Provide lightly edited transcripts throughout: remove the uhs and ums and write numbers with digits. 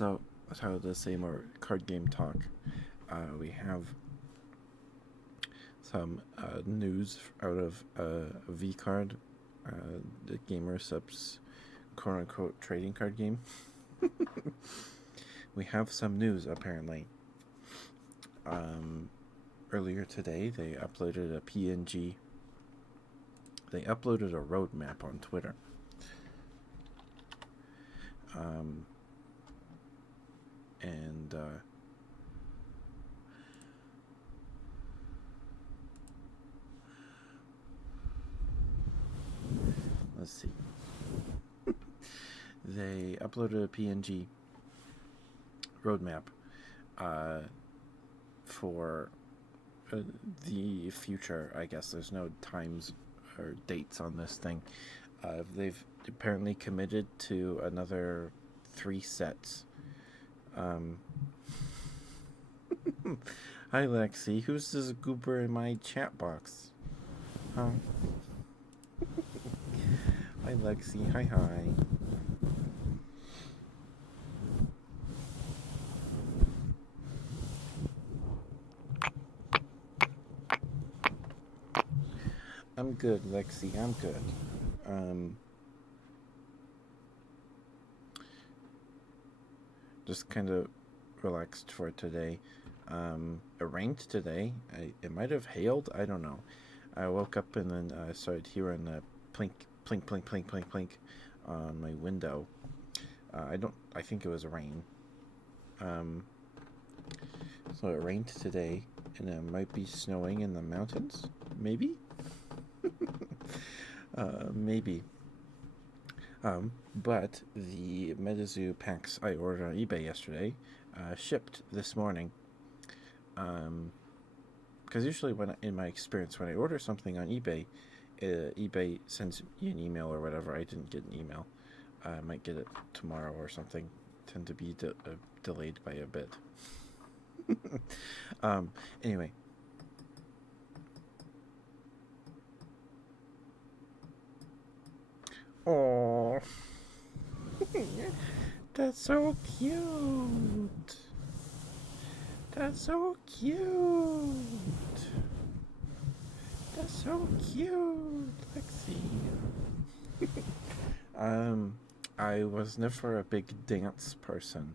So, how to say more card game talk? We have some news out of V Card, the Gamer Subs quote unquote trading card game. We have some news apparently. Um, Earlier today, they uploaded a PNG. They uploaded a roadmap on Twitter. Um, and let's see. They uploaded a PNG roadmap uh, for the future. I guess there's no times or dates on this thing. They've apparently committed to another 3 sets. Um, Hi Lexi, who's this goober in my chat box? Huh? Hi Lexi, hi. I'm good, Lexi, I'm good. Um, just kind of relaxed for today. It rained today. It might have hailed. I don't know. I woke up and then I started hearing a plink, plink, plink, plink, plink, plink on my window. I don't. I think it was rain. Um, so it rained today, and it might be snowing in the mountains. Maybe. Maybe. But the MetaZoo packs I ordered on eBay yesterday shipped this morning. Because usually, in my experience, when I order something on eBay, eBay sends you an email or whatever. I didn't get an email. I might get it tomorrow or something. Tend to be delayed by a bit. um, anyway, oh, that's so cute. That's so cute. That's so cute, Lexi. Um, I was never a big dance person.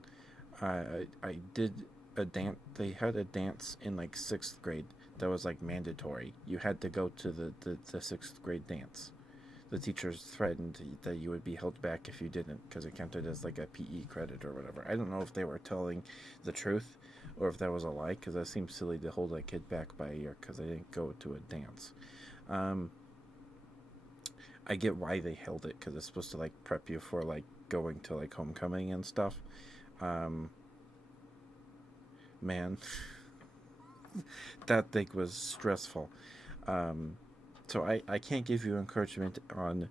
I did a dance. They had a dance in like 6th grade that was like mandatory. You had to go to the 6th grade dance. The teachers threatened that you would be held back if you didn't because it counted as like a PE credit or whatever. I don't know if they were telling the truth or if that was a lie because that seems silly to hold a kid back by a year because they didn't go to a dance. Um, I get why they held it because it's supposed to like prep you for like going to like homecoming and stuff. Um, Man, that thing was stressful. Um, so I can't give you encouragement on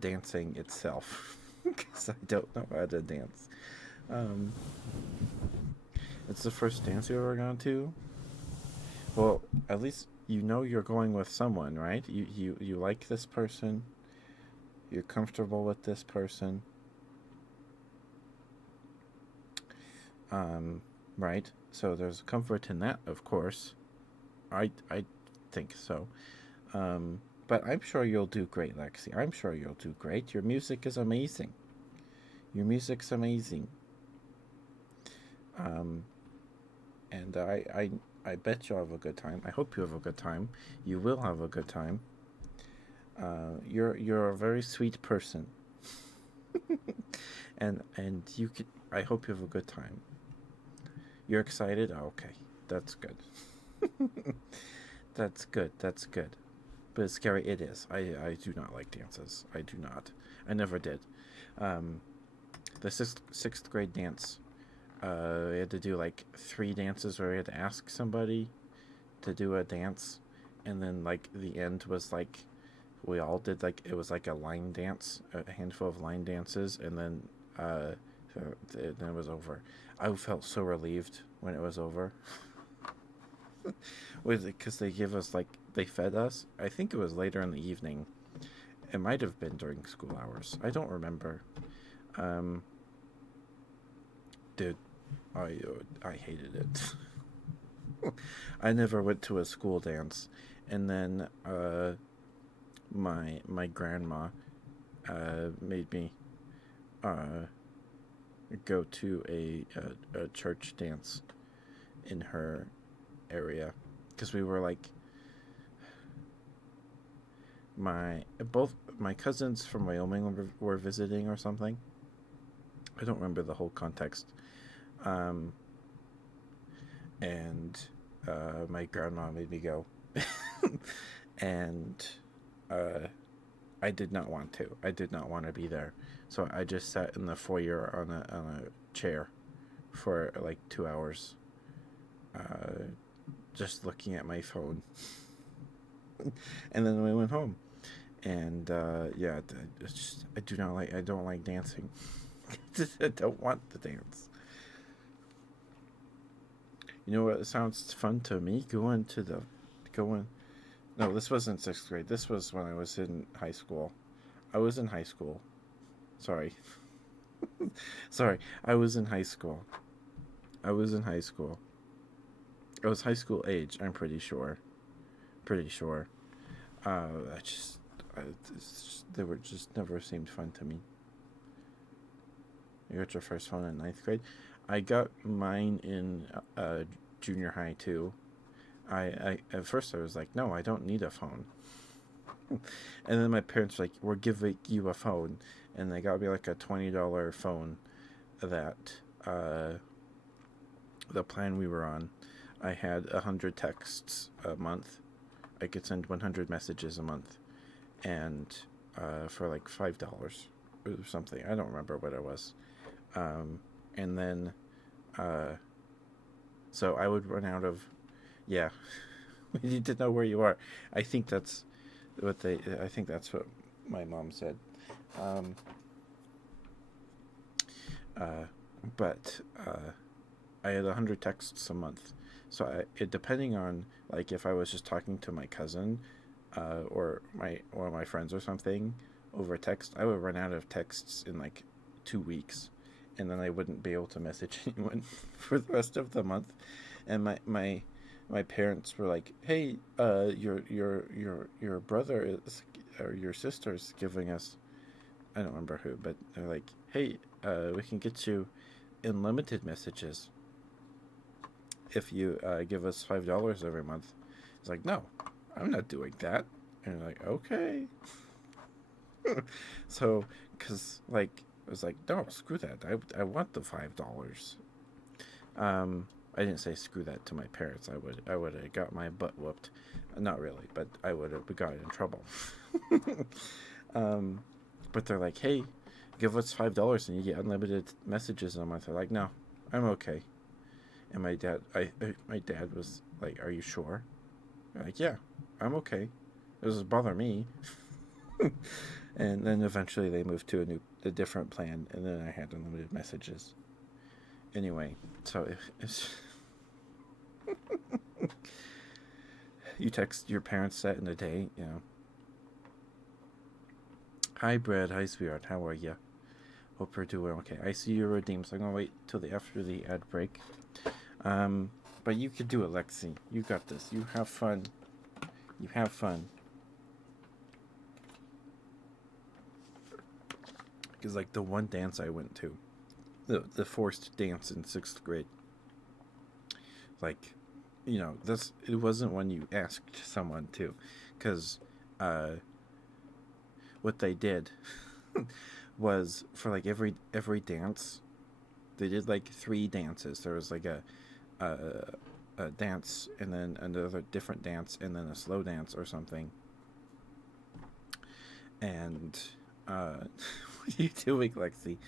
dancing itself because I don't know how to dance. Um, it's the first dance you've ever gone to. Well, at least you know you're going with someone, right? You like this person. You're comfortable with this person. Um, right? So there's comfort in that, of course. I think so. But I'm sure you'll do great, Lexi. I'm sure you'll do great. Your music is amazing. Your music's amazing. Um, and I bet you'll have a good time. I hope you have a good time. You will have a good time. You're a very sweet person, and you could. I hope you have a good time. You're excited. Oh, okay, that's good. That's good. That's good. But it's scary. It is. I do not like dances. I do not. I never did. Um, the sixth grade dance. We had to do like 3 dances where we had to ask somebody to do a dance, and then like the end was like we all did like it was like a line dance, a handful of line dances, and then uh, then it was over. I felt so relieved when it was over. Because they give us like they fed us. I think it was later in the evening. It might have been during school hours. I don't remember. Um, Dude, I hated it. I never went to a school dance, and then my grandma made me uh go to a church dance in her area because we were like my both my cousins from Wyoming were visiting or something. I don't remember the whole context. Um, and my grandma made me go, and uh, I did not want to. I did not want to be there, so I just sat in the foyer on a chair for like 2 hours, uh, just looking at my phone, and then we went home. And yeah, I do not like. I don't like dancing. I don't want to dance. You know what sounds fun to me? Going. No, this wasn't sixth grade. This was when I was in high school. I was in high school. Sorry, sorry. I was in high school. I was in high school. I was high school age. I'm pretty sure. Pretty sure. I just, they were just never seemed fun to me. You got your first phone in ninth grade. I got mine in junior high too. I at first I was like, no, I don't need a phone. And then my parents were like, we're giving you a phone, and they got me like a $20 phone that the plan we were on. I had 100 texts a month. I could send 100 messages a month, and for like $5 or something. I don't remember what it was. And then, uh, so I would run out of, yeah. We need to know where you are. I think that's what they. I think that's what my mom said. Um, uh, but I had 100 texts a month, so depending on like if I was just talking to my cousin, or my one of my friends or something over text, I would run out of texts in like 2 weeks, and then I wouldn't be able to message anyone for the rest of the month. And my parents were like, "Hey, your brother is or your sister's giving us, I don't remember who, but they're like, hey, we can get you unlimited messages if you give us $5 every month." It's like, no, I'm not doing that. And they're like, okay. So, cause like I was like, no, screw that. I want the $5. I didn't say screw that to my parents. I would have got my butt whooped. Not really, but I would have got in trouble. um, but they're like, hey, give us $5 and you get unlimited messages in a month. I'm like, no, I'm okay. And my dad was like, are you sure? I'm like, yeah, I'm okay. It doesn't bother me. And then eventually they moved to a different plan, and then I had unlimited messages. Anyway, so if you text your parents that in a day, you know, hi Brad, hi sweetheart, how are you? Hope you're doing okay. I see you're redeemed, so I'm gonna wait till the after the ad break. Um, but you can do it, Lexi. You got this. You have fun. You have fun. Because like the one dance I went to, the forced dance in sixth grade, like, you know, this it wasn't one you asked someone to, because uh, what they did was for like every dance, they did like three dances. There was like a, a dance, and then another different dance, and then a slow dance or something. And what are you doing, Lexi?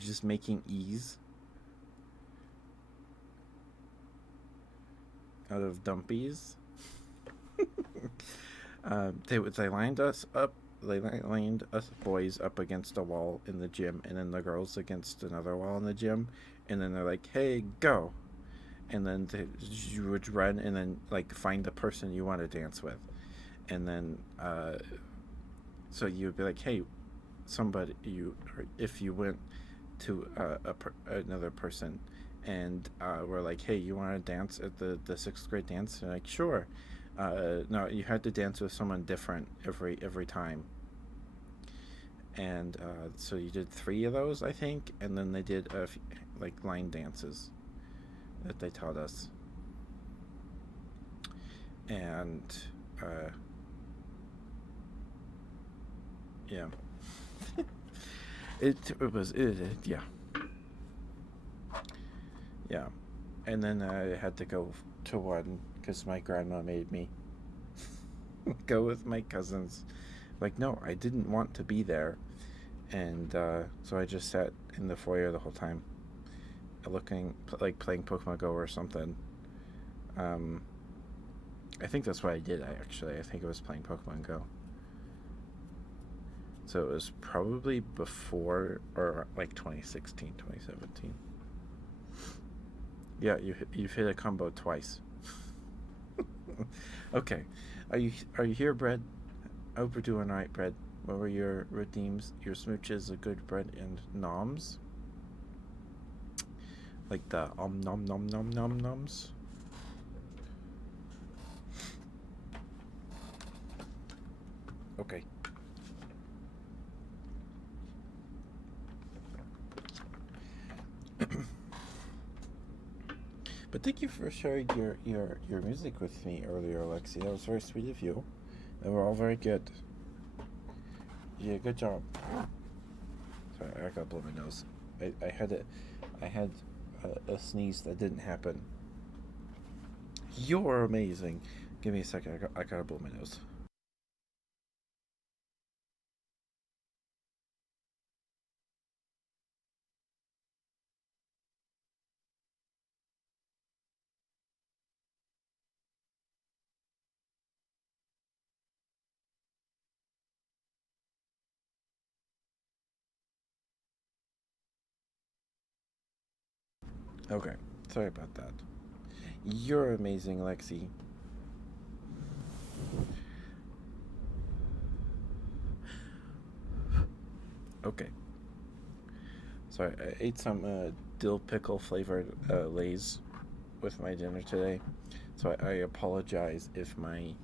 Just making E's out of dumpies. They lined us up. They lined us boys up against a wall in the gym, and then the girls against another wall in the gym. And then they're like, "Hey, go!" And then you would run, and then like find the person you want to dance with, and then so you would be like, "Hey, somebody, you," or if you went to another person, and we're like, "Hey, you want to dance at the sixth grade dance?" And like, "Sure." No, you had to dance with someone different every time, and so you did three of those, I think, and then they did like line dances that they taught us, and uh, yeah, it was yeah, yeah, and then I had to go to one because my grandma made me go with my cousins. Like, no, I didn't want to be there, and so I just sat in the foyer the whole time, looking like playing Pokemon Go or something. Um, I think that's what I did. I think I was playing Pokemon Go. So it was probably before or like 2016, 2017. Yeah, you've hit a combo twice. Okay, are you here, Bread? I hope we're doing right, Bread. What were your redeems? Your smooches, a good bread, and noms? Like the nom nom nom nom noms? Okay. But thank you for sharing your music with me earlier, Alexi. That was very sweet of you. They were all very good. Yeah, good job. Sorry, I got to blow my nose. I had a sneeze that didn't happen. You're amazing. Give me a second. I gotta blow my nose. Okay, sorry about that. You're amazing, Lexi. Okay, sorry. I ate some dill pickle flavored Lay's with my dinner today, so I apologize if my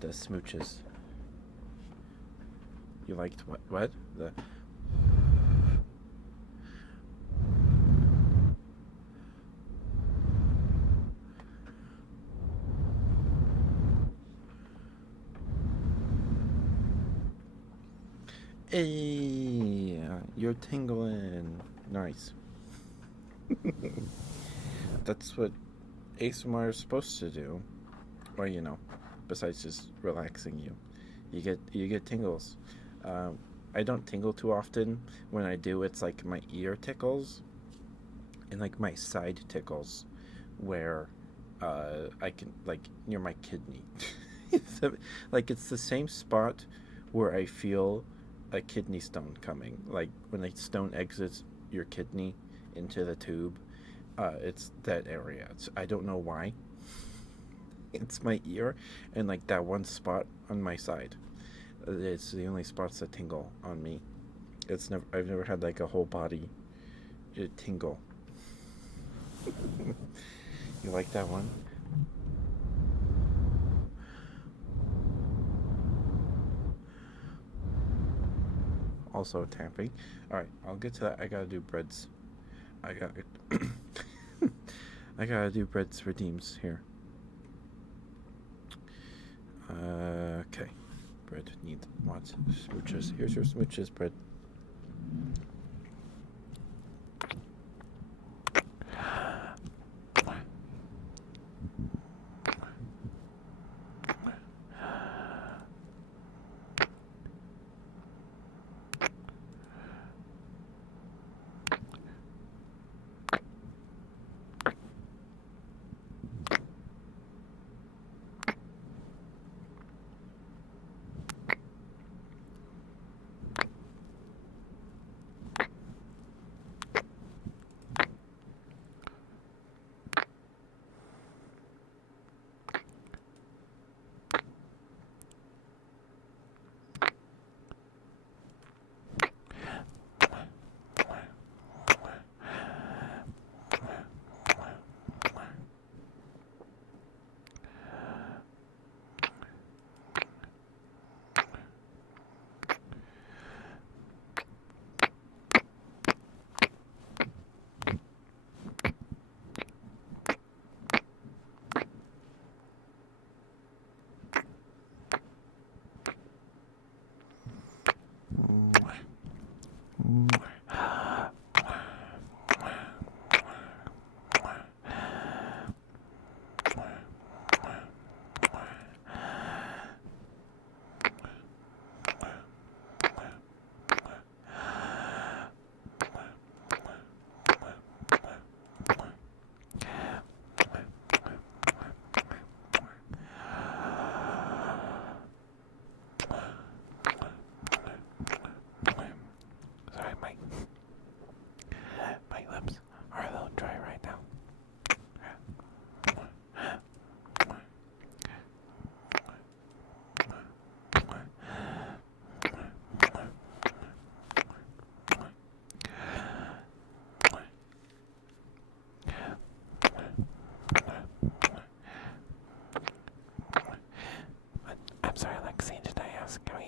the smooches. You liked what? What? The Hey, you're tingling. Nice. That's what ASMR is supposed to do. Or besides just relaxing you, you get tingles. Um, I don't tingle too often. When I do, it's like my ear tickles and like my side tickles, where I can like near my kidney. Like it's the same spot where I feel a kidney stone coming. Like when a stone exits your kidney into the tube, it's that area. I don't know why. It's my ear and like that one spot on my side. It's the only spots that tingle on me. I've never had like a whole body tingle. You like that one? Also tapping. All right, I'll get to that. I gotta do breads. I got. I gotta do breads redeems here. Okay. Bread needs wants smooches. Here's your smooches, bread.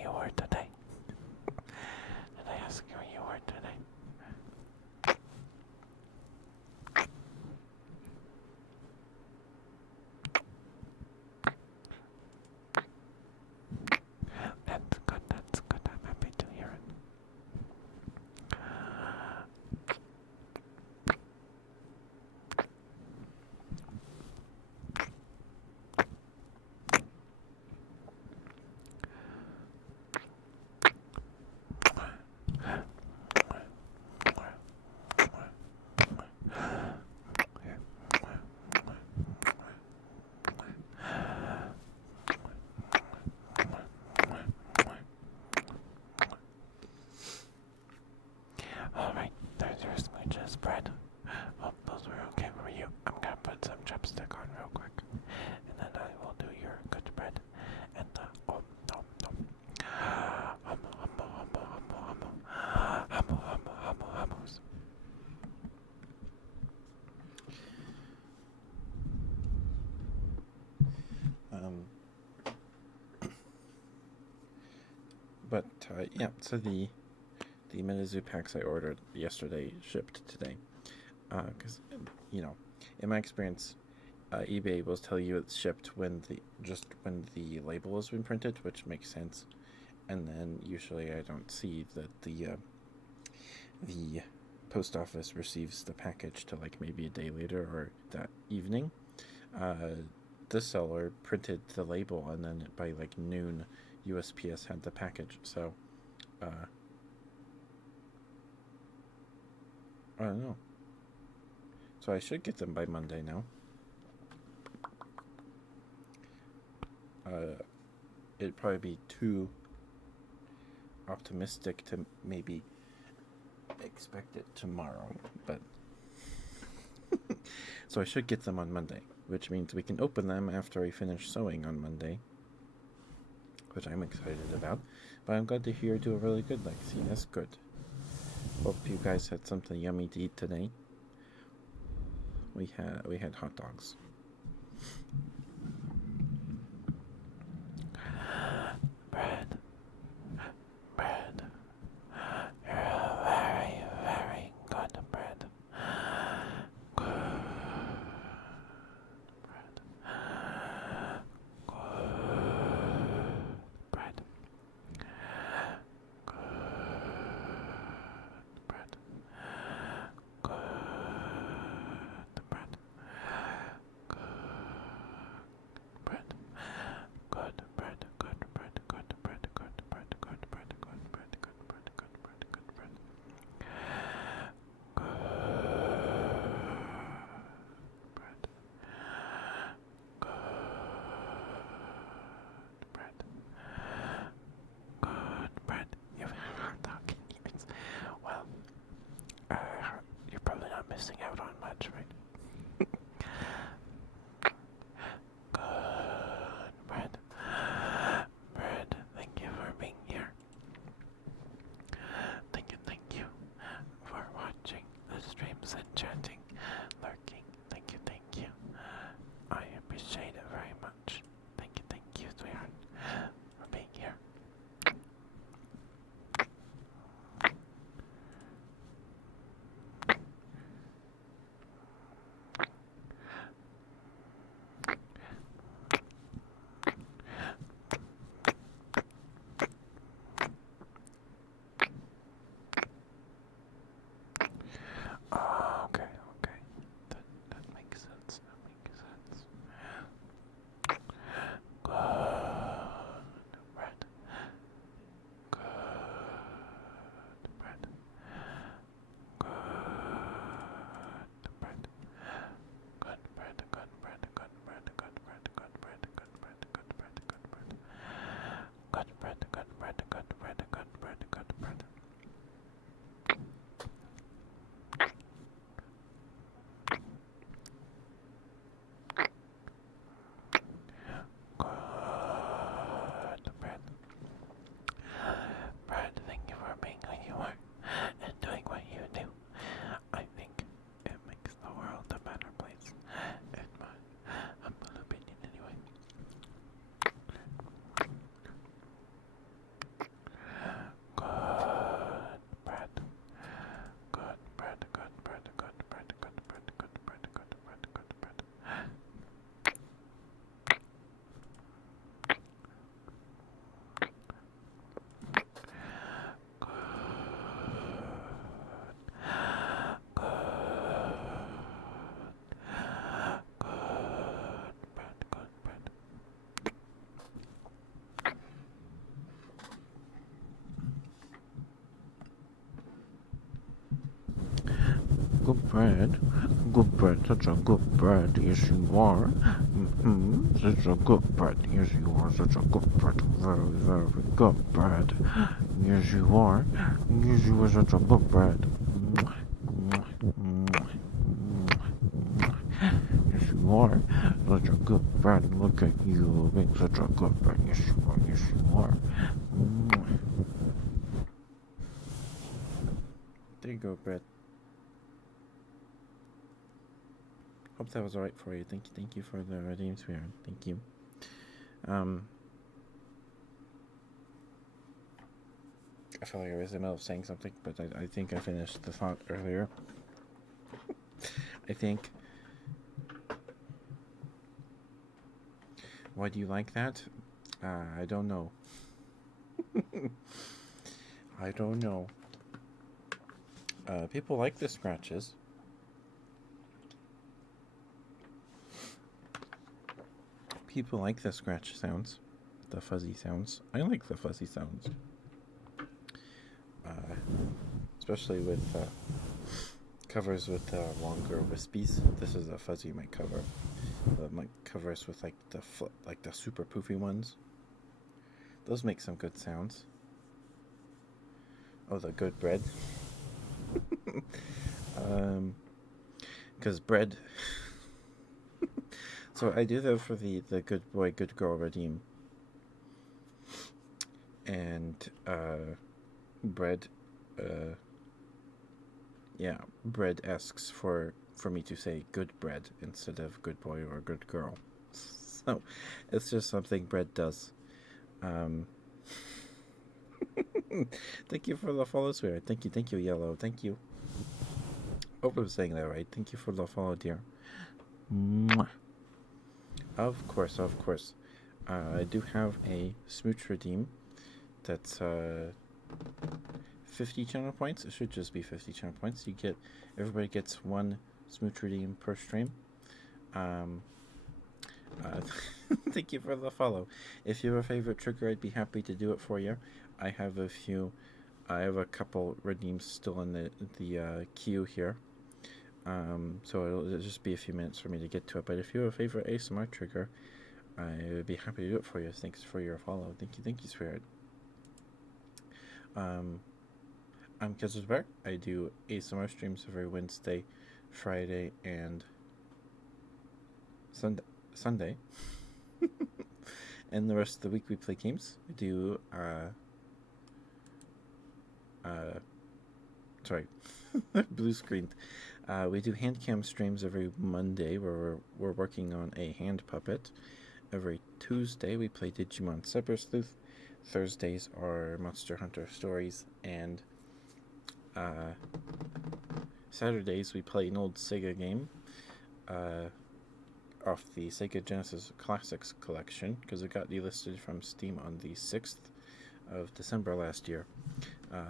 you were today? Did I ask you where you were today? That's good, I'm happy to hear it. Alright, there's your smooches, Brad. Hope those were okay for you. I'm gonna put some chapstick on real quick. And then I will do your good bread. And oh, no, no. Hummus. But yeah, so the Minizu packs I ordered yesterday shipped today. Because in my experience, eBay will tell you it's shipped when the label has been printed, which makes sense. And then usually I don't see that the post office receives the package till like maybe a day later or that evening. The seller printed the label, and then by like noon, USPS had the package. So I don't know. So I should get them by Monday now. It'd probably be too optimistic to maybe expect it tomorrow, but so I should get them on Monday, which means we can open them after we finish sewing on Monday, which I'm excited about. But I'm glad to hear you do a really good Lexi. That's good. Hope you guys had something yummy to eat today. We had hot dogs. Bread. You're a very, very good bread. Good bread. Good bread. Good bread. Good bread. good bread. Good bread, such a good bread. Yes, you are. Such a good bread. Yes, you are. Such a good bread. Very, very good bread. Yes, you are. Yes, you are such a good bread. Yes, you are. Such a good bread. Look at you being such a good bread. Yes, you are. Yes, you are. There you go, bread. Hope that was alright for you. Thank you for the redeem spirit. Thank you. I felt like I was in the middle of saying something, but I think I finished the thought earlier. I think. Why do you like that? I don't know. I don't know. People like the scratches. People like the scratch sounds, the fuzzy sounds. I like the fuzzy sounds. Especially with covers with longer wispies. This is a fuzzy mic cover. The mic covers with like the super poofy ones. Those make some good sounds. Oh, the good bread. Because bread. So I do that for the good boy, good girl redeem. And bread. Yeah, bread asks for me to say good bread instead of good boy or good girl. So it's just something bread does. Thank you for the follow, swear. Thank you, Yellow. Thank you. Hope I'm saying that right. Thank you for the follow, dear. Mwah. Of course. I do have a smooch redeem that's 50 channel points. It should just be 50 channel points. Everybody gets one smooch redeem per stream. Thank you for the follow. If you have a favorite trigger, I'd be happy to do it for you. I have a couple redeems still in the queue here. So it'll just be a few minutes for me to get to it. But if you have a favorite ASMR trigger, I would be happy to do it for you. Thanks for your follow. Thank you, Spirit. I'm Kezuzbear. I do ASMR streams every Wednesday, Friday, and Sunday. And the rest of the week we play games. We do sorry, blue screened. We do hand cam streams every Monday where we're working on a hand puppet. Every Tuesday we play Digimon Cyber Sleuth. Thursdays are Monster Hunter stories, and Saturdays we play an old Sega game off the Sega Genesis Classics collection because it got delisted from Steam on the 6th of December last year.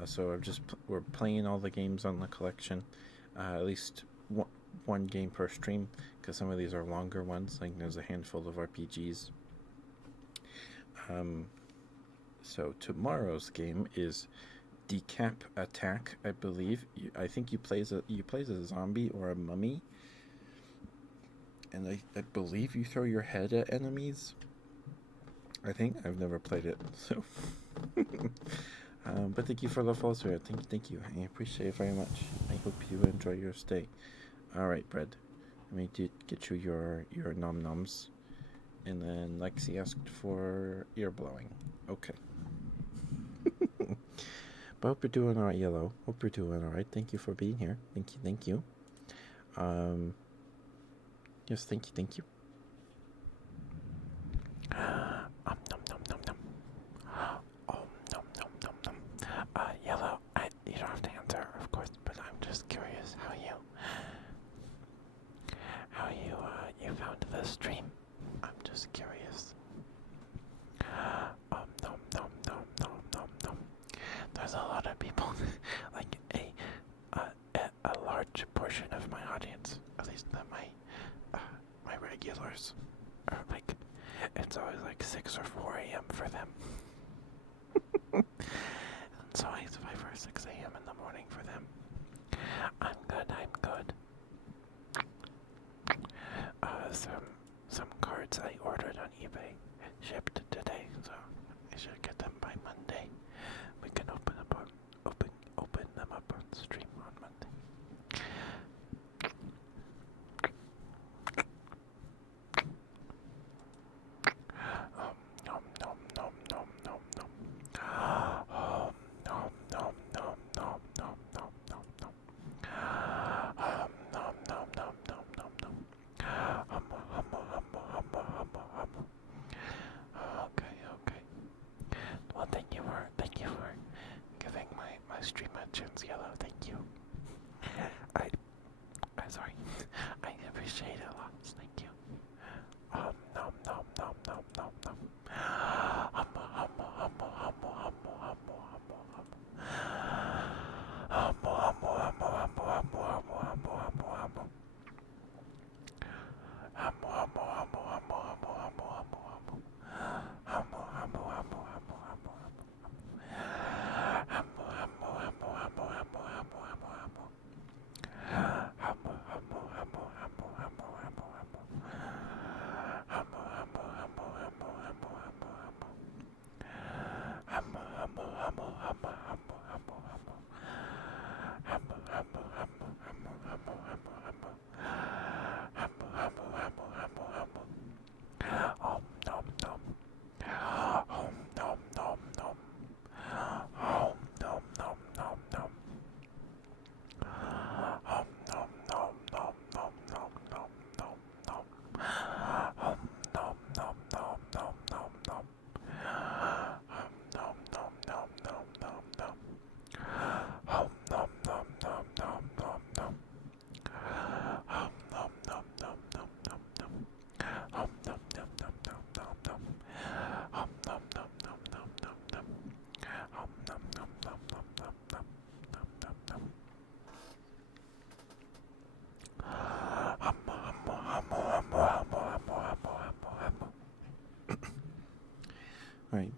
So we're playing all the games on the collection, at least one game per stream, because some of these are longer ones. Like there's a handful of RPGs. So tomorrow's game is Decap Attack, I believe. I think you play as a zombie or a mummy, and I believe you throw your head at enemies. I think I've never played it, so. But thank you for the follow, sir. Thank you. I appreciate it very much. I hope you enjoy your stay. All right, bread. Let me get you your nom noms, and then Lexi asked for ear blowing. Okay. But hope you're doing all right, Yellow. Hope you're doing all right. Thank you for being here. Thank you. Yes, thank you. Nom nom nom nom. Oh, nom nom nom nom. Yellow, you don't have to answer, of course, but I'm just curious how you found the stream. I'm just curious. Nom nom nom nom nom nom. There's a lot of people, like a large portion of my audience, at least my regular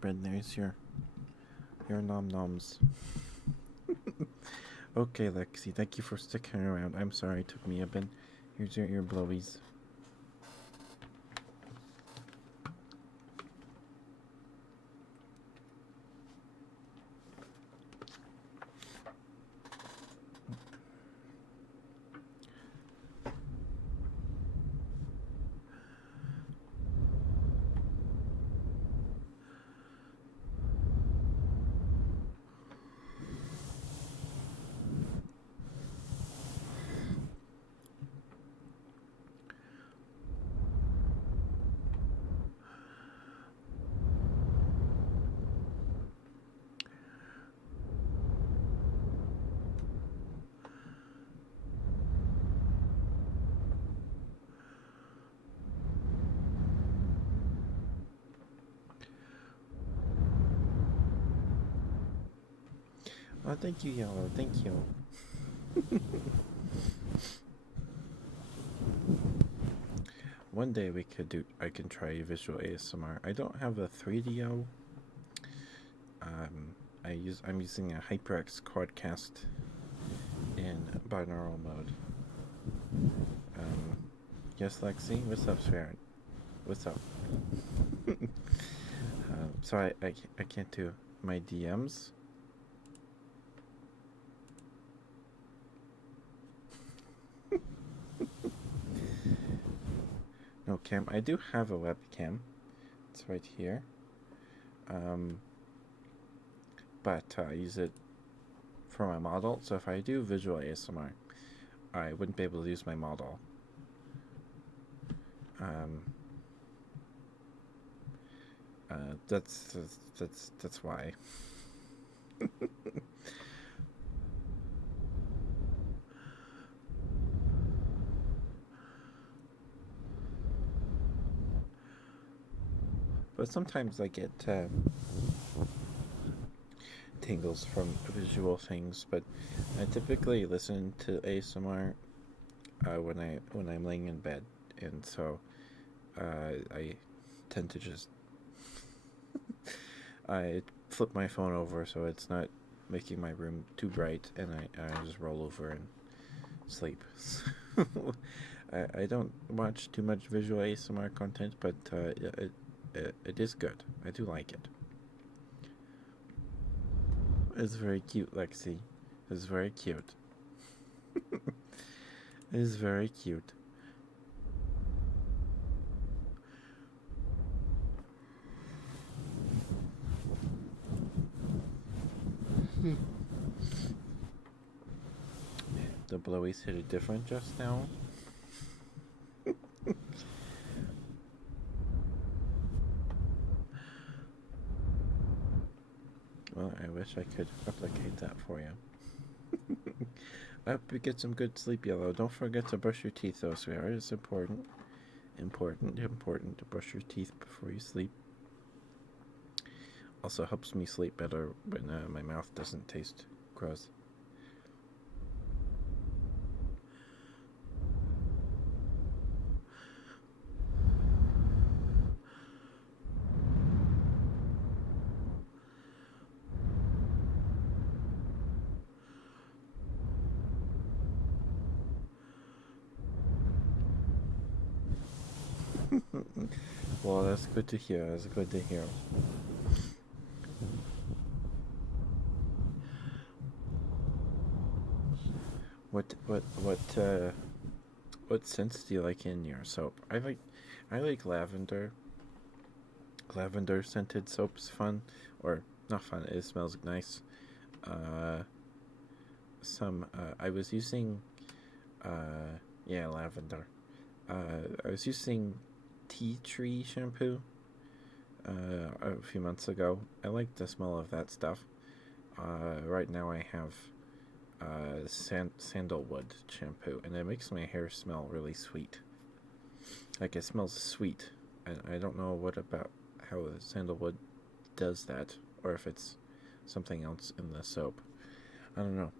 bread. There's your nom noms. Okay, Lexi, thank you for sticking around. I'm sorry it took me a bit. Here's your blowies. Oh, thank you, Yellow. Thank you. One day I can try visual ASMR. I don't have a 3DO. I'm using a HyperX Quadcast in binaural mode. Yes, Lexi? What's up, sweetheart? What's up? So I can't do my DMs. No cam. I do have a webcam. It's right here. But I use it for my model. So if I do visual ASMR, I wouldn't be able to use my model. That's why. But sometimes I get tingles from visual things. But I typically listen to ASMR when I'm laying in bed, and so I tend to just I flip my phone over so it's not making my room too bright, and I just roll over and sleep. I don't watch too much visual ASMR content, but it is good. I do like it. It's very cute, Lexi. It's very cute. It is very cute. The blowies hit it different just now. Well, I wish I could replicate that for you. I hope you get some good sleep, Yellow. Don't forget to brush your teeth, though, sweetheart. It's important. Important to brush your teeth before you sleep. Also helps me sleep better when my mouth doesn't taste gross. Well, that's good to hear. That's good to hear. What scents do you like in your soap? I like lavender. Lavender scented soap's fun, or not fun. It smells nice. Uh, I was using yeah, lavender. I was using tea tree shampoo a few months ago. I like the smell of that stuff. Right now I have sandalwood shampoo, and it makes my hair smell really sweet. Like it smells sweet, and I don't know what about how the sandalwood does that, or if it's something else in the soap. I don't know.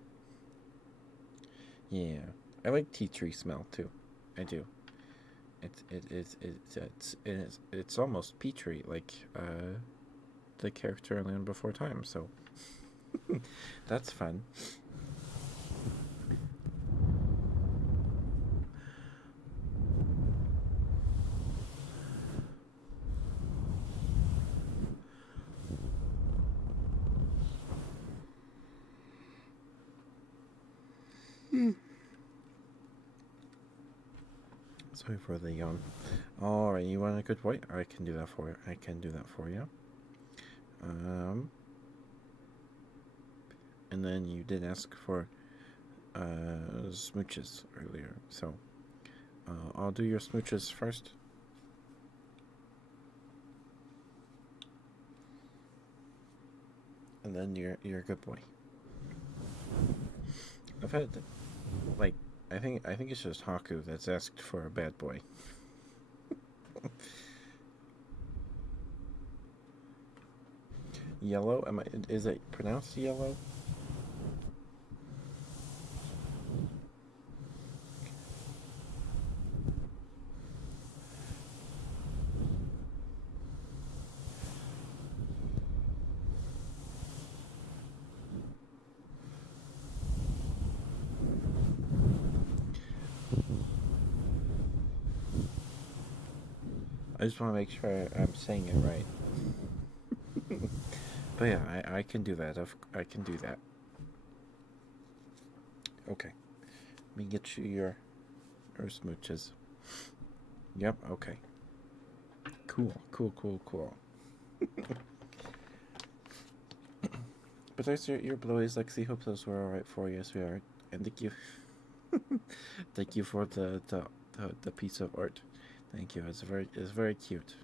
Yeah, I like tea tree smell too. I do. It's almost peachy, like the character in Land Before Time, so that's fun. Sorry for the yawn. Alright, you want a good boy? I can do that for you. I can do that for you. And then you did ask for smooches earlier, so I'll do your smooches first. And then you're a good boy. I've had like I think it's just Haku that's asked for a bad boy. Yellow? Is it pronounced yellow? I just want to make sure I'm saying it right. But yeah, I can do that. I can do that. Okay. Let me get you your smooches. Yep, okay. Cool. But there's your blowies, Lexi. Hope those were alright for you, sweetheart. And thank you. Thank you for the piece of art. Thank you. It's very cute.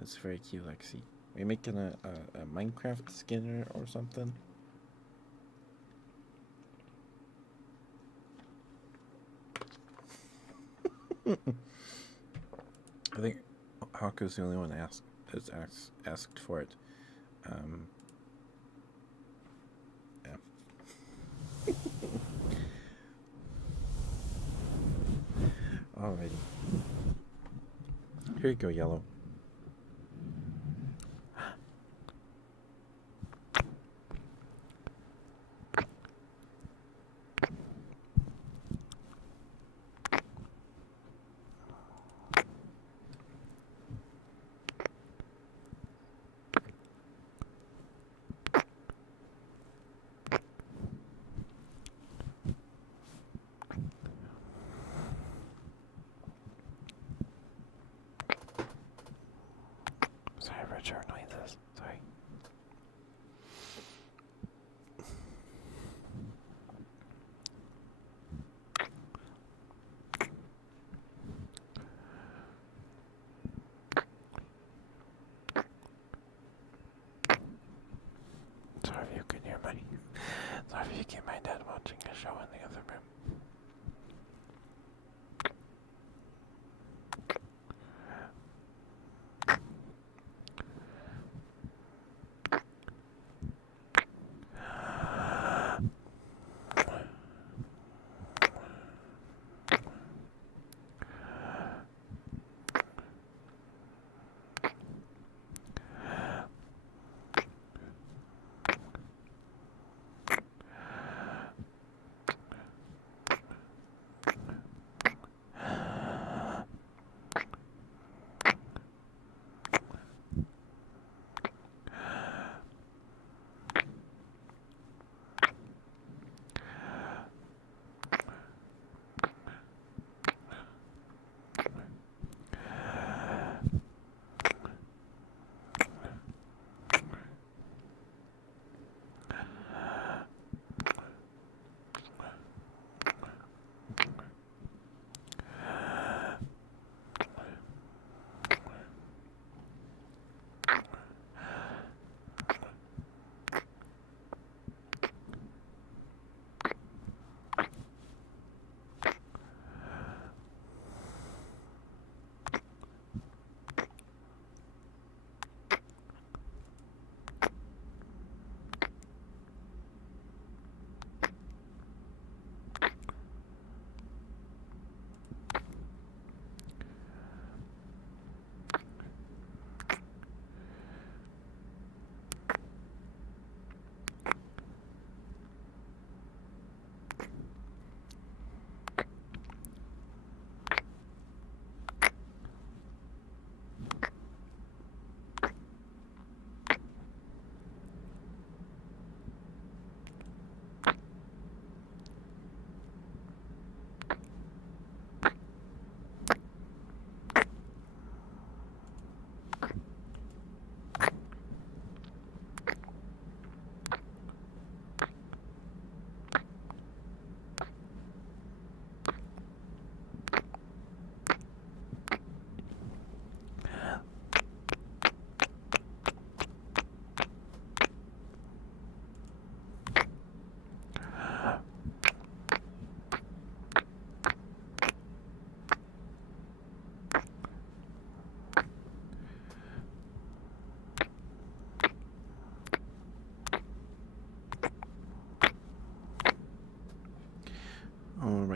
It's very cute, Lexi. Are you making a Minecraft skinner or something? I think Haku's the only one that's asked for it. Yeah. Alrighty. Here you go, Yellow. Sorry for your noises. Sorry. Sorry if you can hear my. Sorry if you can hear my dad watching a show in the other room.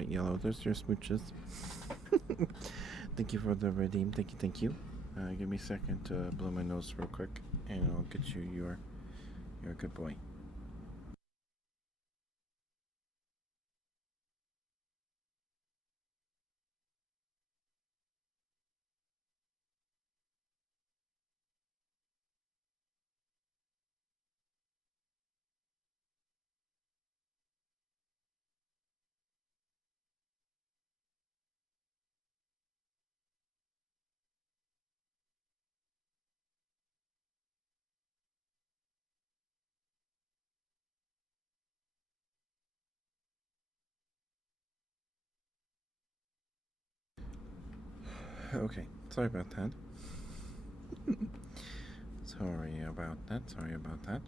right, Yellow. There's your smooches. Thank you for the redeem. Thank you. Give me a second to blow my nose real quick, and I'll get you your. You're a good boy. Okay, sorry about that. Sorry about that.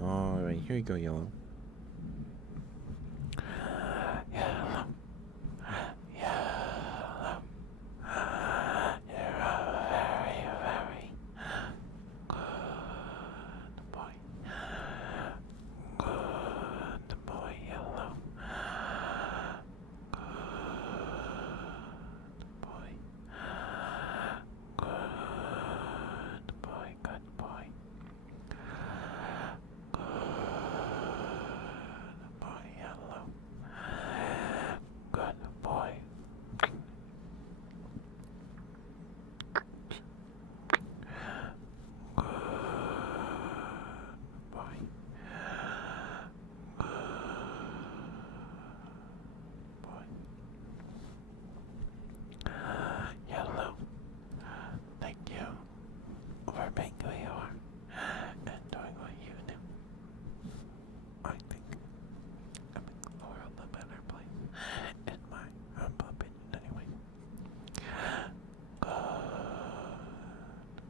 Alright, here you go, Yellow. Yellow. Yellow. You're a very, very good boy. Good boy, Yellow. Good boy. Good boy, good boy. Good boy, Yellow. Good boy. Good boy. Boy. Yellow. Thank you for being who you are and doing what you do. I think it makes the world a better place, in my humble opinion, anyway. Good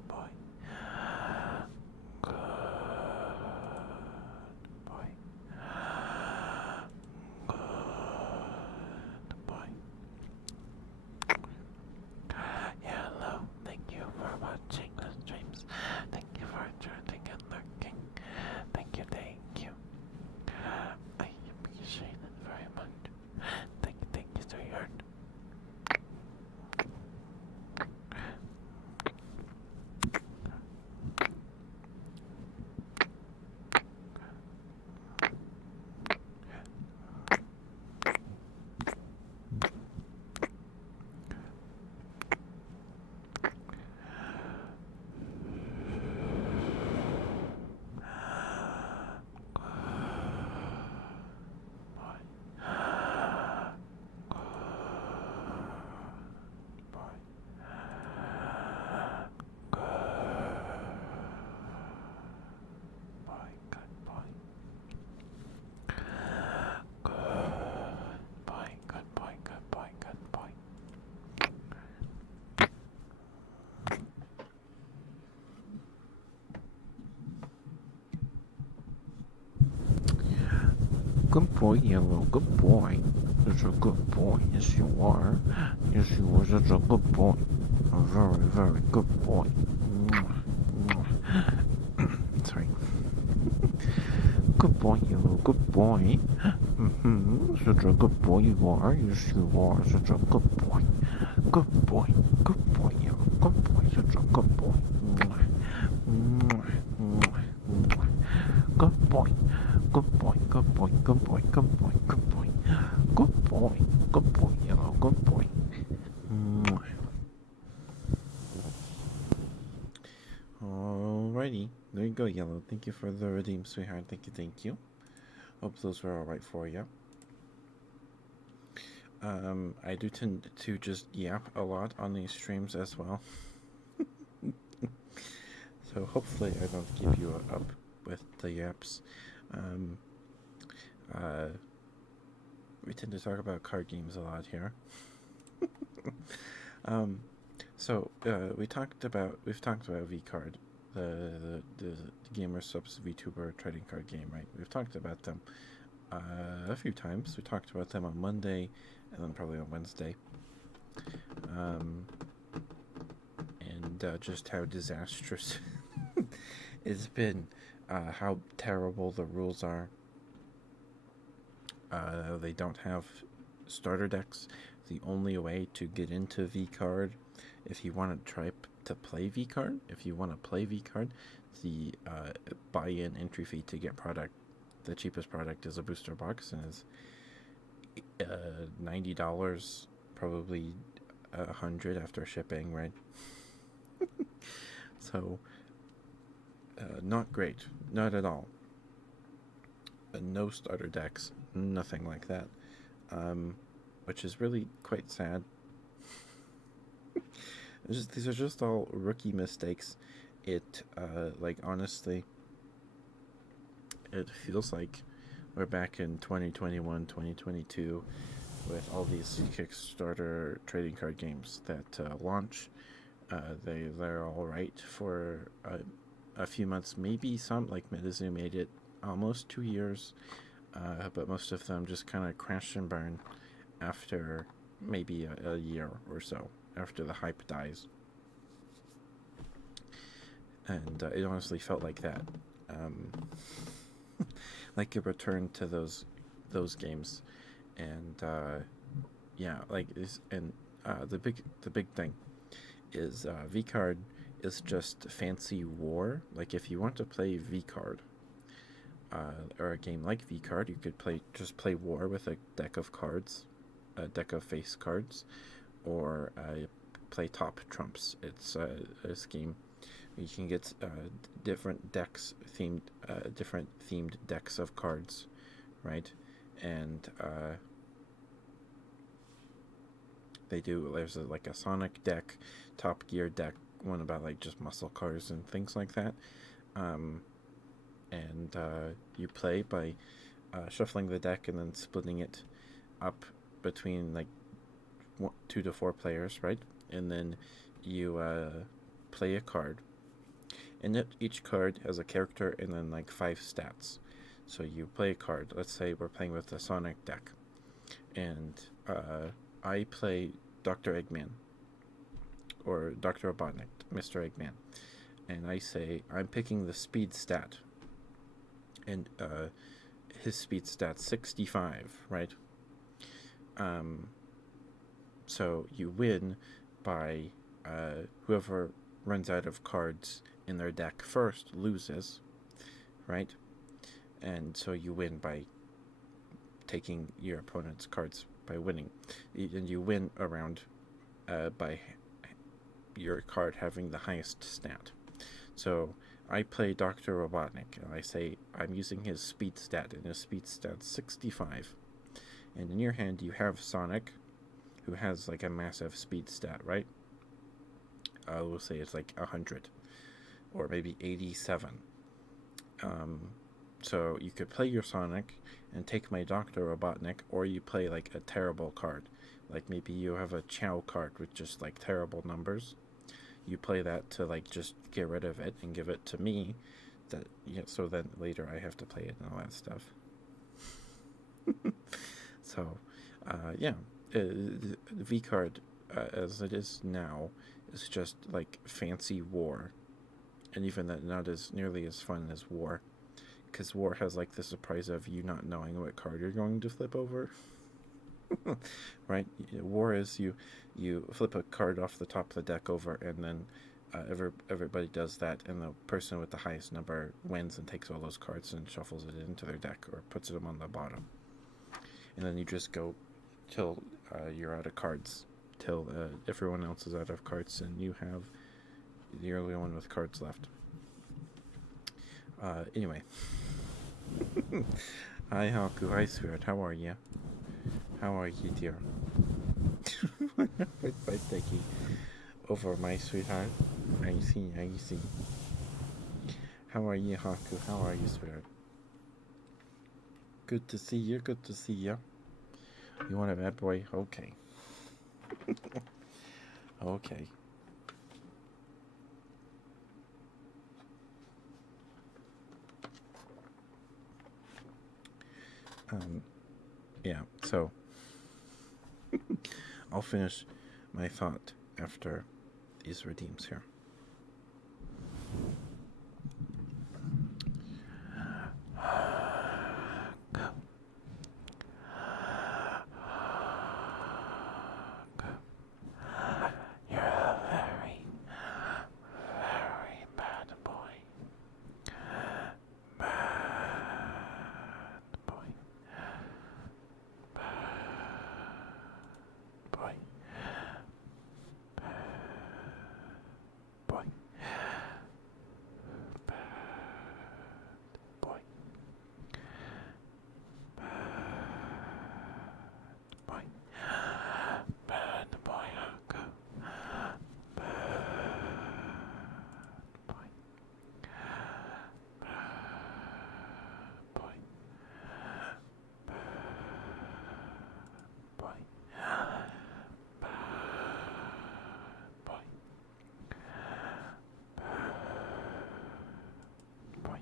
boy. Good boy. Good boy. Hello, thank you for watching the streams. Thank you for joining and lurking. Thank you. I appreciate it very much. Thank you, sweetheart. Good boy. Good boy, Yellow. Good boy. You're a good boy. Yes, you are. Yes, you are such a good boy. A very, very good boy. Sorry. Good boy, Yellow. Good boy. Such a good boy you are. Yes, you are. Such a good boy. Good boy. Good boy, Yellow. Good boy. Such a good boy. Good boy. Good boy. Good boy. Good boy. Good boy. Good boy. Good boy. Good boy, Yellow. Good boy. Alrighty. There you go, Yellow. Thank you for the redeem, sweetheart. Thank you. Hope those were alright for you. I do tend to just yap a lot on these streams as well. So hopefully I don't keep you up with the yaps. We tend to talk about card games a lot here. We've talked about VCard, the Gamer Subs VTuber trading card game, right? We've talked about them a few times. We talked about them on Monday, and then probably on Wednesday. And just how disastrous It's been how terrible the rules are. They don't have starter decks. The only way to get into V Card, if you want to try to play V Card, if you want to play V Card, the buy-in entry fee to get product, the cheapest product is a booster box and is $90, probably 100 after shipping, right? So, not great, not at all. No starter decks, nothing like that, which is really quite sad. These are just all rookie mistakes. It, like, honestly, it feels like we're back in 2021, 2022 with all these Kickstarter trading card games that launch. They're all right for a few months, maybe some like Midazu made it almost 2 years, but most of them just kind of crash and burn after maybe a year or so after the hype dies. And it honestly felt like that, um, like a return to those games, and yeah, like this. And the big thing is V Card is just fancy war. Like if you want to play V Card, or a game like V Card, you could play War with a deck of cards, a deck of face cards, or play Top Trumps. It's a scheme you can get different themed decks of cards, right? And they do. There's like a Sonic deck, Top Gear deck, one about like just muscle cars and things like that. Um, and you play by shuffling the deck and then splitting it up between like 2 to 4 players, right? And then you play a card, and each card has a character and then like 5 stats. So you play a card. Let's say we're playing with the Sonic deck, and I play Dr. Eggman or Dr. Robotnik, Mr. Eggman, and I say I'm picking the speed stat, and his speed stat 65, right? Um, so you win by whoever runs out of cards in their deck first loses, right? And so you win by taking your opponent's cards by winning, and you win around by your card having the highest stat. So I play Dr. Robotnik, and I say I'm using his speed stat, and his speed stat's 65. And in your hand, you have Sonic, who has like a massive speed stat, right? We'll say it's like 100, or maybe 87. Um, so you could play your Sonic and take my Dr. Robotnik, or you play like a terrible card. Like maybe you have a Chow card with just like terrible numbers. You play that to like just get rid of it and give it to me. That yeah, so then later I have to play it and all that stuff. So, yeah, V card as it is now is just like fancy war, and even that not as nearly as fun as war, because war has like the surprise of you not knowing what card you're going to flip over. Right? War is you flip a card off the top of the deck over, and then everybody does that, and the person with the highest number wins and takes all those cards and shuffles it into their deck or puts them on the bottom, and then you just go till you're out of cards, till everyone else is out of cards, and you have the only one with cards left. Anyway. Hi, Haku. Hi, Spirit. How are you? How are you, dear? By taking over my sweetheart. I see, I see. How are you, Haku? How are you, sweetheart? Good to see you, good to see you. You want a bad boy? Okay. Okay. Yeah, so I'll finish my thought after these redeems here. boy. Bad boy. Bad boy. Bad boy, Hako. Bad boy. Bad boy. Bad boy. Bad boy. Boy.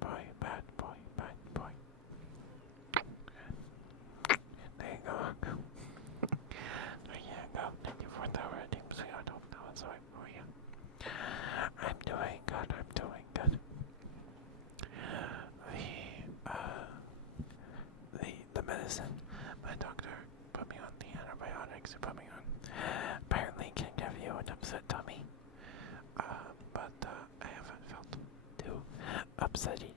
Boy. Bad boy, bad boy. There you go, Uncle. There you go. Thank you for the rating, sweetheart. Hope that was right for you. I'm doing good, I'm doing good. The medicine my doctor put me on, the antibiotics he put me on, apparently can give you an upset tummy. But I haven't felt too upsetty.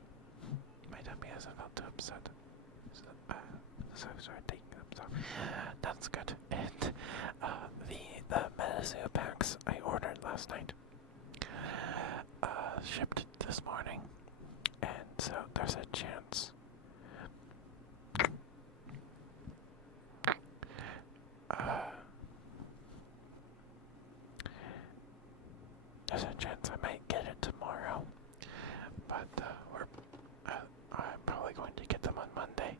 My tummy hasn't felt too upset. So I started taking them, so that's good. And the medicine packs I ordered last night shipped this morning, and so there's a chance. There's a chance I might get it tomorrow, but I'm probably going to get them on Monday.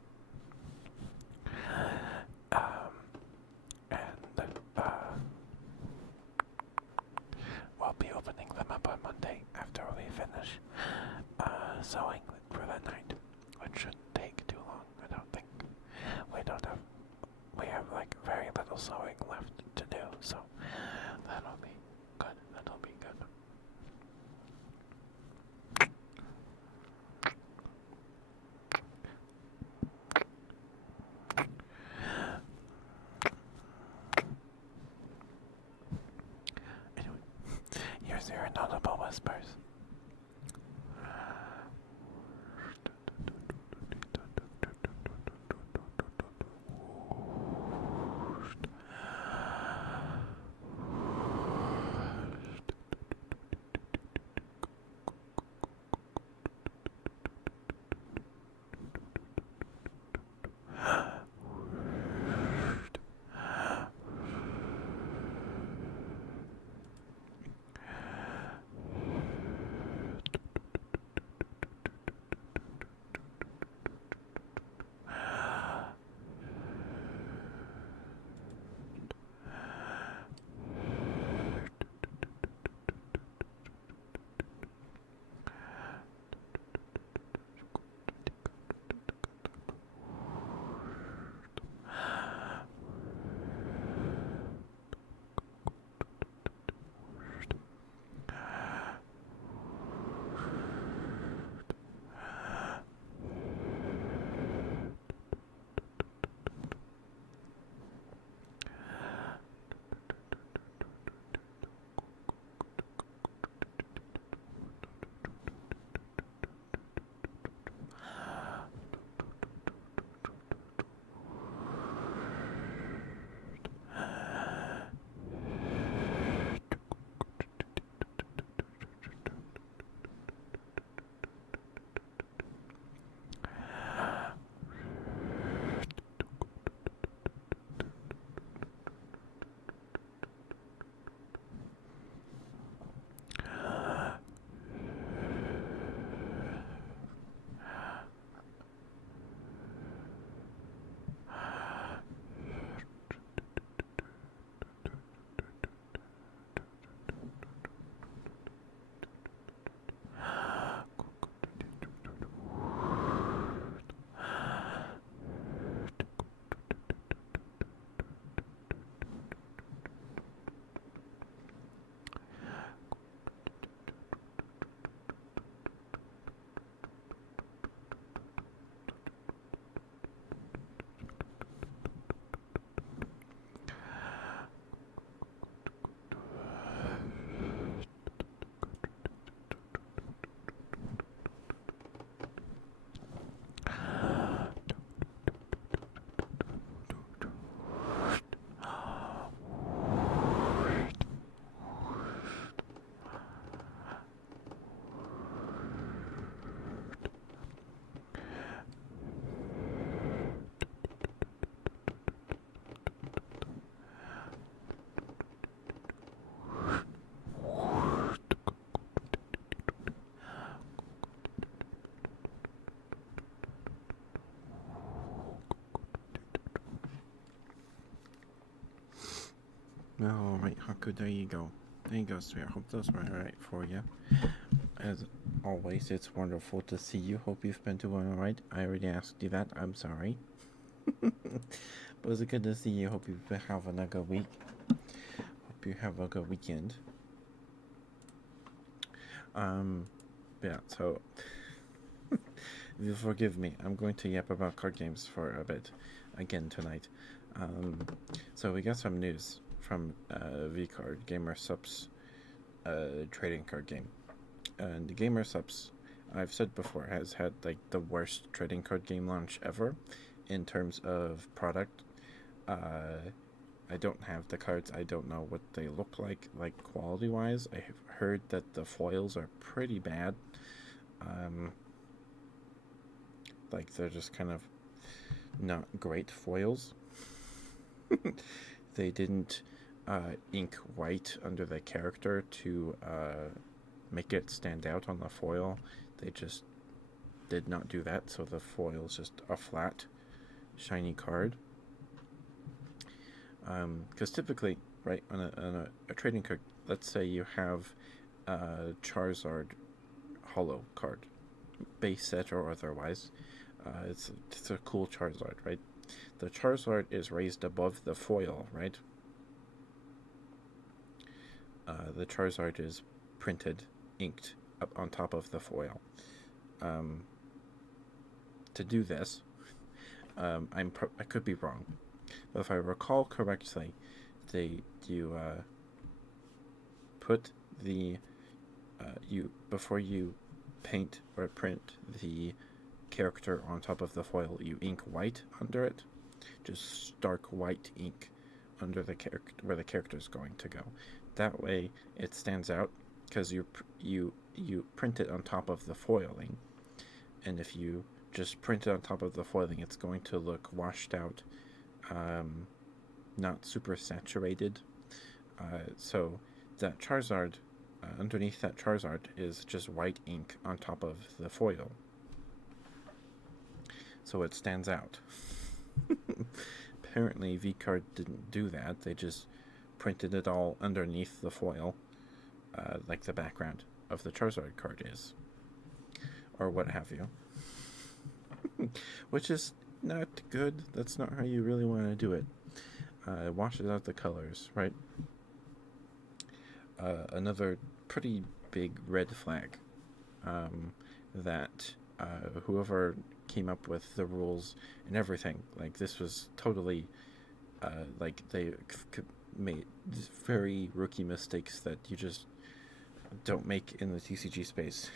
And we'll be opening them up on Monday after we finish sewing for the night, which shouldn't take too long. I don't think we have like very little sewing left to do, so that'll be good. That'll be good. Anyway, here's your inaudible whispers. All right, Haku, there you go. There you go, sweetheart. Hope those were alright for you. As always, it's wonderful to see you. Hope you've been doing alright. I already asked you that. I'm sorry. But it's good to see you. Hope you've been having a good week. Hope you have a good weekend. Yeah, so you forgive me. I'm going to yap about card games for a bit again tonight. So we got some news from VCard, GamerSupps trading card game. And the GamerSupps, I've said before, has had like the worst trading card game launch ever in terms of product. I don't have the cards. I don't know what they look like quality wise. I have heard that the foils are pretty bad. Um, like they're just kind of not great foils. They didn't ink white under the character to make it stand out on the foil. They just did not do that, so the foil is just a flat, shiny card. Because typically, right, on a trading card, let's say you have a Charizard holo card, base set or otherwise. It's a cool Charizard, right? The Charizard is raised above the foil, right? The Charizard is printed, inked up on top of the foil. To do this, I could be wrong, but if I recall correctly, you put the you before you paint or print the character on top of the foil, you ink white under it, just stark white ink under the character where the character is going to go. That way, it stands out because you print it on top of the foiling, and if you just print it on top of the foiling, it's going to look washed out, not super saturated. So that Charizard, underneath that Charizard is just white ink on top of the foil, so it stands out. Apparently, VCard didn't do that. They just printed it all underneath the foil, like the background of the Charizard card is, or what have you. Which is not good. That's not how you really want to do it. It washes out the colors, right? Another pretty big red flag, that whoever came up with the rules and everything, like this was totally like they made very rookie mistakes that you just don't make in the TCG space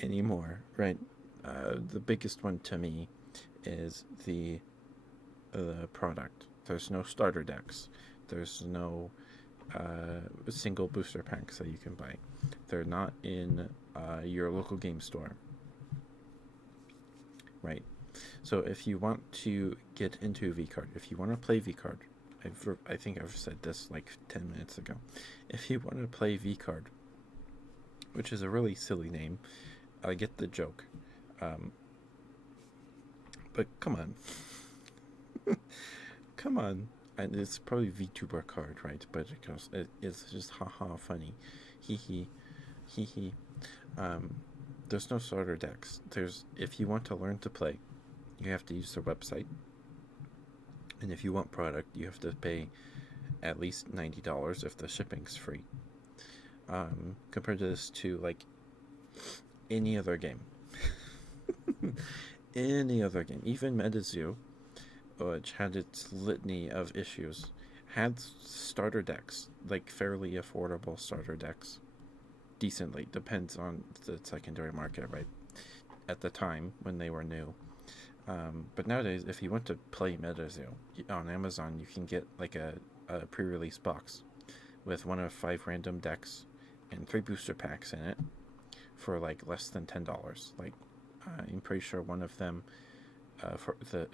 anymore, right? The biggest one to me is the product. There's no starter decks. There's no single booster packs that you can buy. They're not in your local game store, right? So if you want to get into VCard, if you want to play VCard, I think I've said this like 10 minutes ago. If you want to play VCard, which is a really silly name, I get the joke. But come on. Come on. And it's probably VTuber card, right? But it's just haha funny. Hee hee. Hee hee. There's no starter decks. If you want to learn to play, you have to use their website. And if you want product, you have to pay at least $90 if the shipping's free. Compared to this to like any other game. Any other game. Even MetaZoo, which had its litany of issues, had starter decks, like fairly affordable starter decks. Decently. Depends on the secondary market, right? At the time when they were new. But nowadays, if you want to play MetaZoo on Amazon, you can get like a pre-release box with one of 5 random decks and 3 booster packs in it for like less than $10. Like, I'm pretty sure one of them for the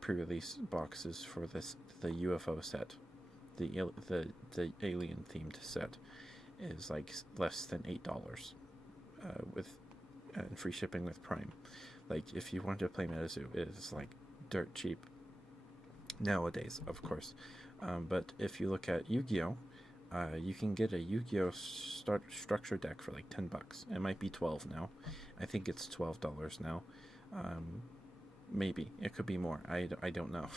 pre-release boxes for the UFO set, the alien themed set, is like less than $8 with free shipping with Prime. Like, if you want to play MetaZoo, it is like dirt cheap. nowadays, of course. But if you look at Yu-Gi-Oh, you can get a Yu-Gi-Oh structure deck for like $10. It might be 12 now. I think it's $12 now. Um, Maybe it could be more. I don't know.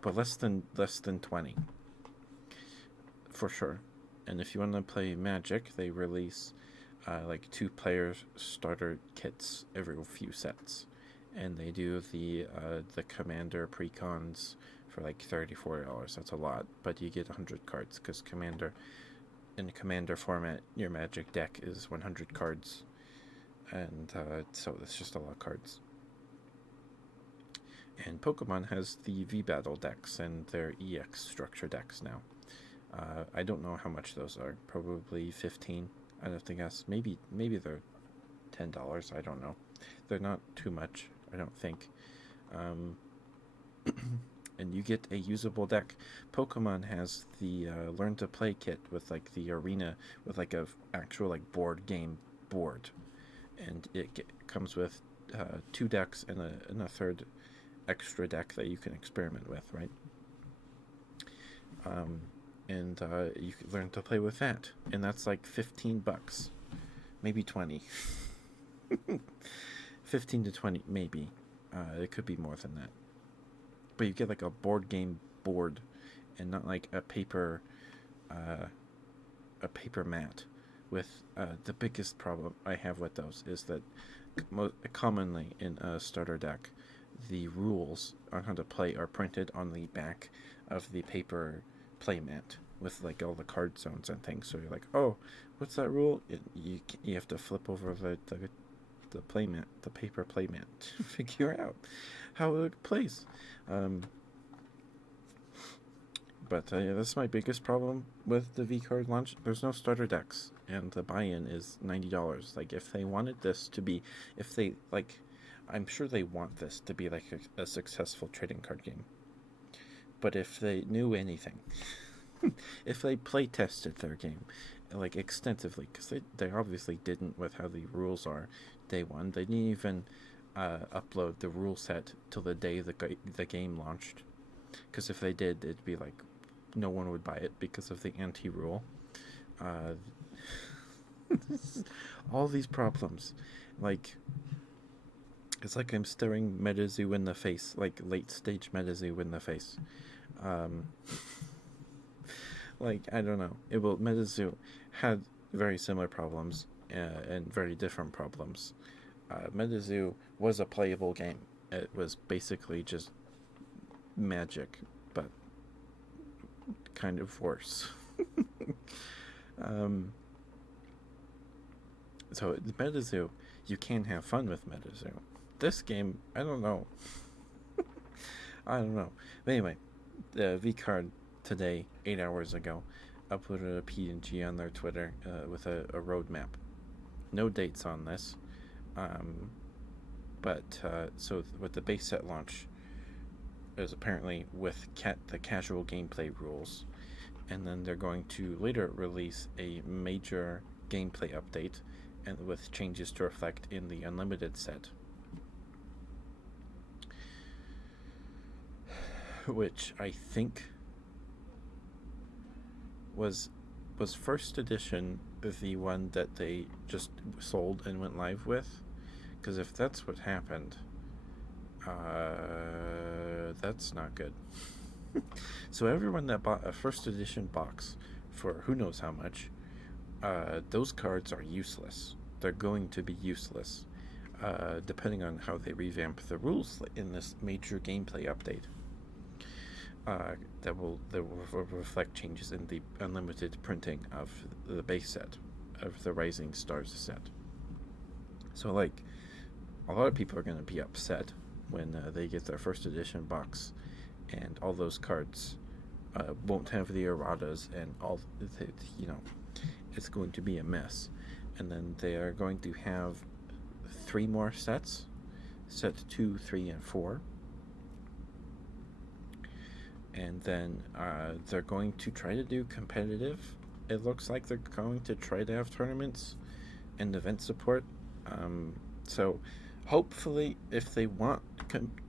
But less than 20 for sure. And if you want to play Magic, they release like 2 player starter kits every few sets, and they do the Commander precons for like $34. That's a lot, but you get 100 cards because Commander in the Commander format, your Magic deck is 100 cards, and so it's just a lot of cards. And Pokemon has the V Battle decks and their EX structure decks now. I don't know how much those are. Probably 15. I don't think that's maybe they're $10. I don't know. They're not too much. I don't think. Um, and you get a usable deck. Pokemon has the Learn to Play kit with like the arena with like a actual like board game board, and it comes with 2 decks and a third extra deck that you can experiment with, right? Um, and you can learn to play with that, and that's like $15, maybe 20, 15 to 20, maybe. It could be more than that, but you get like a board game board, and not like uh, a paper mat. With the biggest problem I have with those is that commonly in a starter deck, the rules on how to play are printed on the back of the paper playmat with like all the card zones and things. So you're like, oh, what's that rule? You have to flip over the playmat, the paper playmat, to figure out how it plays. Um, but yeah, that's my biggest problem with the V card launch. There's no starter decks, and the buy-in is $90. Like, if they wanted this to be, if they like, I'm sure they want this to be like a successful trading card game. But if they knew anything, if they play tested their game like extensively, because they obviously didn't with how the rules are day one. They didn't even upload the rule set till the day the game launched. Because if they did, it'd be like no one would buy it because of the anti-rule. Uh, all these problems, like it's like I'm staring MetaZoo in the face, like late stage MetaZoo in the face. Um, like I don't know. MetaZoo had very similar problems and very different problems. MetaZoo was a playable game. It was basically just Magic, but kind of worse. um, so MetaZoo, you can have fun with MetaZoo. This game, I don't know. I don't know. But anyway, the V card today, 8 hours ago, uploaded a PNG on their Twitter with a roadmap. No dates on this. But so with the base set launch is apparently with the casual gameplay rules, and then they're going to later release a major gameplay update and with changes to reflect in the unlimited set, which I think was first edition the one that they just sold and went live with, because if that's what happened, that's not good. So everyone that bought a first edition box for who knows how much, those cards are useless. They're going to be useless, depending on how they revamp the rules in this major gameplay update. That will reflect changes in the unlimited printing of the base set, of the Rising Stars set. So, like, a lot of people are going to be upset when they get their first edition box, and all those cards won't have the erratas, and it's going to be a mess. And then they are going to have 3 more sets, set 2, 3, and 4. And then they're going to try to do competitive. It looks like they're going to try to have tournaments and event support. So hopefully, if they want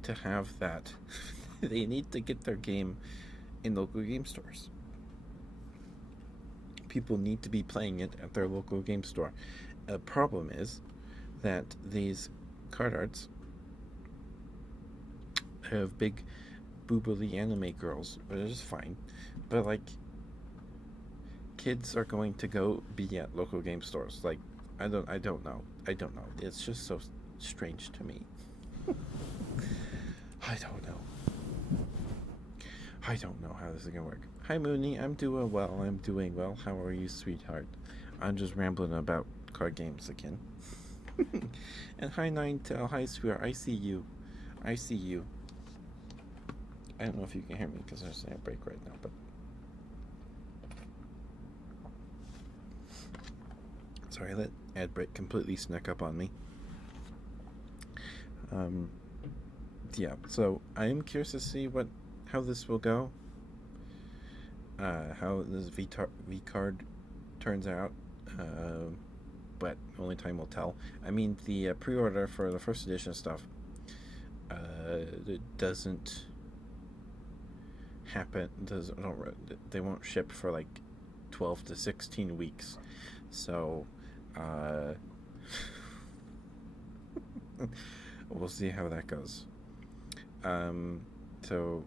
to have that, they need to get their game in local game stores. People need to be playing it at their local game store. A problem is that these card arts have big boobily anime girls, which is fine. But like, kids are going to go be at local game stores. Like, I don't know. I don't know. It's just so strange to me. I don't know. I don't know how this is gonna work. Hi Mooney, I'm doing well. I'm doing well. How are you, sweetheart? I'm just rambling about card games again. And hi Ninetale, hi sweetheart. I see you. I see you. I don't know if you can hear me because there's an air break right now, but sorry, that ad break completely snuck up on me. Yeah, so I am curious to see how this will go. How this V card turns out. But only time will tell. I mean, the pre-order for the first edition stuff it doesn't happen. They won't ship for like 12 to 16 weeks. So we'll see how that goes. So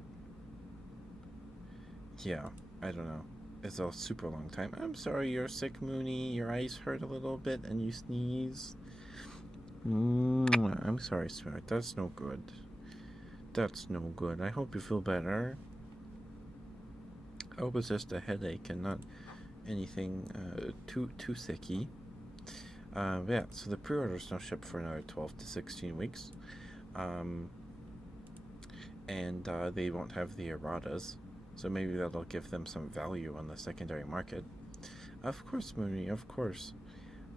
yeah, I don't know. It's a super long time. I'm sorry you're sick, Mooney. Your eyes hurt a little bit and you sneeze. I'm sorry, sweetheart. That's no good. That's no good. I hope you feel better. I hope it's just a headache and not anything too sicky. Yeah, so the pre-orders don't ship for another 12 to 16 weeks. And they won't have the erratas. So maybe that'll give them some value on the secondary market. Of course, Mooney, of course.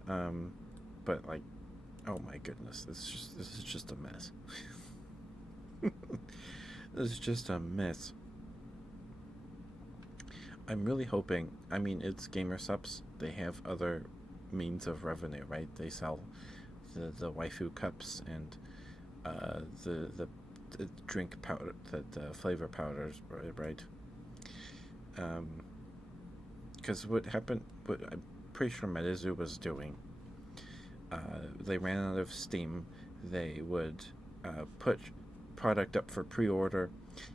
But like, oh my goodness, this is just a mess. This is just a mess. I'm really hoping. I mean, it's GamerSups. They have other means of revenue, right? They sell the waifu cups and the drink powder, the flavor powders, right? Because what I'm pretty sure Medizu was doing, they ran out of steam. They would put product up for pre-order,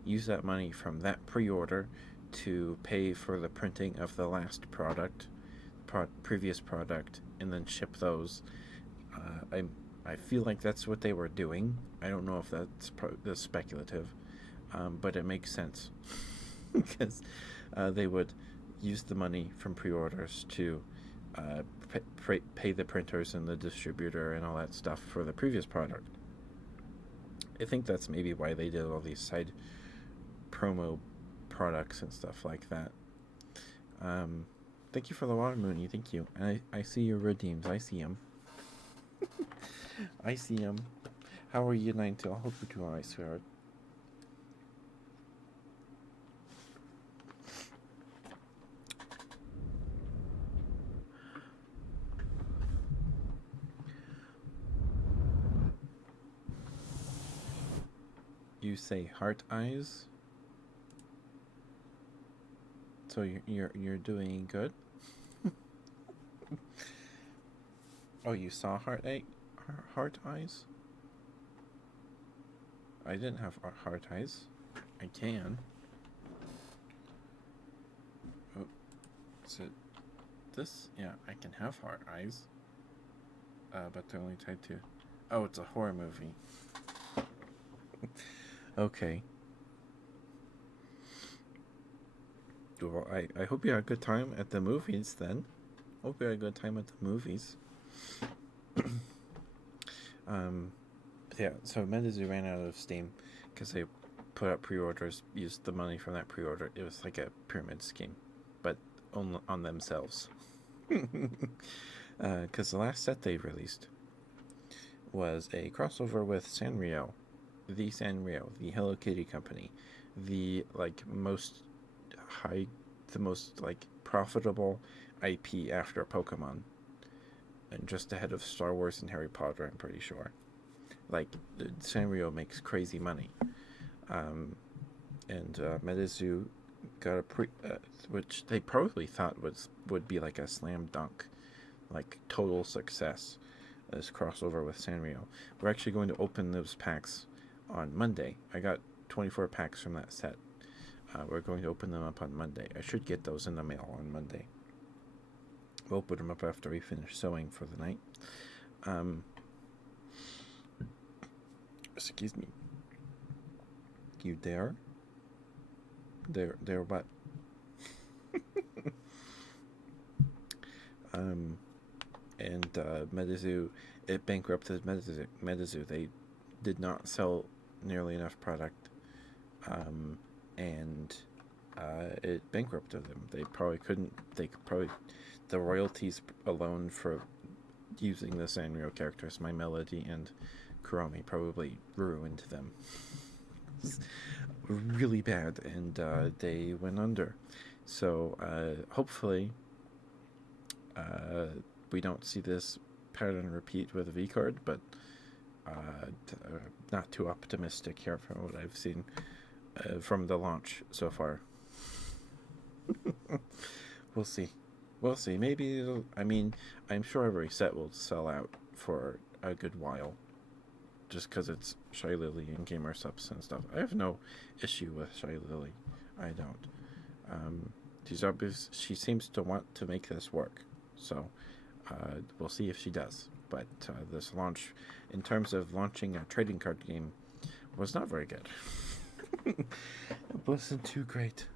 use that money from that pre-order to pay for the printing of the last previous product, and then ship those. I feel like that's what they were doing. I don't know if that's speculative, but it makes sense because they would use the money from pre-orders to pay the printers and the distributor and all that stuff for the previous product. I think that's maybe why they did all these side promo products and stuff like that. Thank you for the water, Mooney. Thank you. And I see your redeems. I see them. I see them. How are you, Ninetale? I hope you're doing alright, sweetheart. You say heart eyes? So you're doing good? Oh, you saw heart eyes? I didn't have heart eyes. I can. Oh, is it this? Yeah, I can have heart eyes. But they're only tied to. Oh, it's a horror movie. Okay. Well, I hope you had a good time at the movies then. Hope you had a good time at the movies. Yeah, so Medizu ran out of steam because they put up pre-orders, used the money from that pre-order. It was like a pyramid scheme, but on themselves. Because the last set they released was a crossover with Sanrio, the Hello Kitty company, the most profitable IP after Pokemon, and just ahead of Star Wars and Harry Potter, I'm pretty sure. Like Sanrio makes crazy money, um, and Medizu got a which they probably thought would be like a slam dunk, like total success. This crossover with Sanrio. We're actually going to open those packs on Monday. I got 24 packs from that set. We're going to open them up on Monday. I should get those in the mail on Monday. We'll open them up after we finish sewing for the night. Excuse me. You dare? Dare what? And Medizu, it bankrupted Medizu. They did not sell nearly enough product, and it bankrupted them. They probably couldn't. The royalties alone for using the Sanrio characters, My Melody and Kuromi, probably ruined them. Really bad, and they went under. So hopefully we don't see this pattern repeat with a V card, but not too optimistic here from what I've seen from the launch so far. We'll see. We'll see. Maybe it'll. I mean, I'm sure every set will sell out for a good while, just because it's Shy Lily and Gamer Subs and stuff. I have no issue with Shy Lily. I don't. She seems to want to make this work, so we'll see if she does. But this launch, in terms of launching a trading card game, was not very good. It wasn't too great.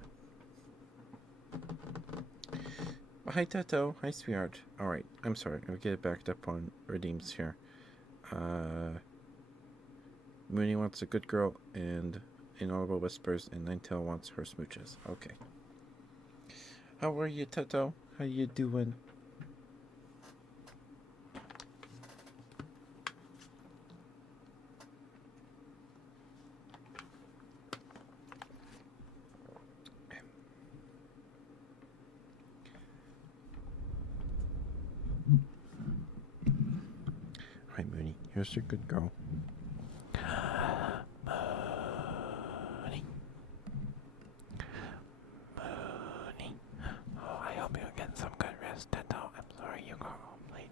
Well, hi, Tato. Hi, sweetheart. Alright, I'm sorry. I'll get it backed up on redeems here. Mooney wants a good girl, and Inaudible Whispers, and Ninetale wants her smooches. Okay. How are you, Tato? How you doing? Hi, Mooney. Here's your good girl. Mooney. Oh, I hope you get some good rest, Tato. I'm sorry you got home late.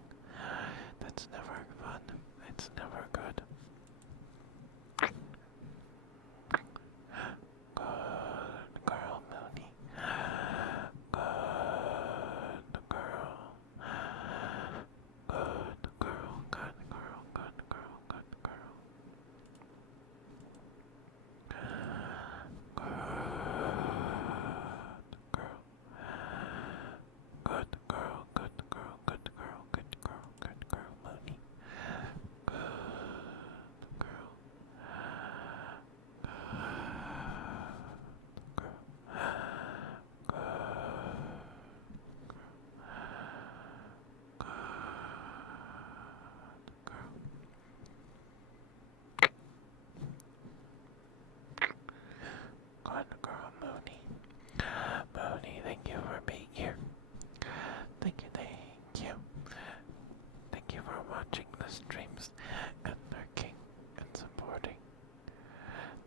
That's never fun. It's never good. Good girl, Mooney. Good girl. Good girl, good girl, good girl, good girl. Good girl. Good girl, good girl, good girl, good girl, good girl, Mooney. Good girl. Good girl, Mooney. Mooney, thank you for being here. Thank you, thank you. Thank you for watching the streams and lurking and supporting.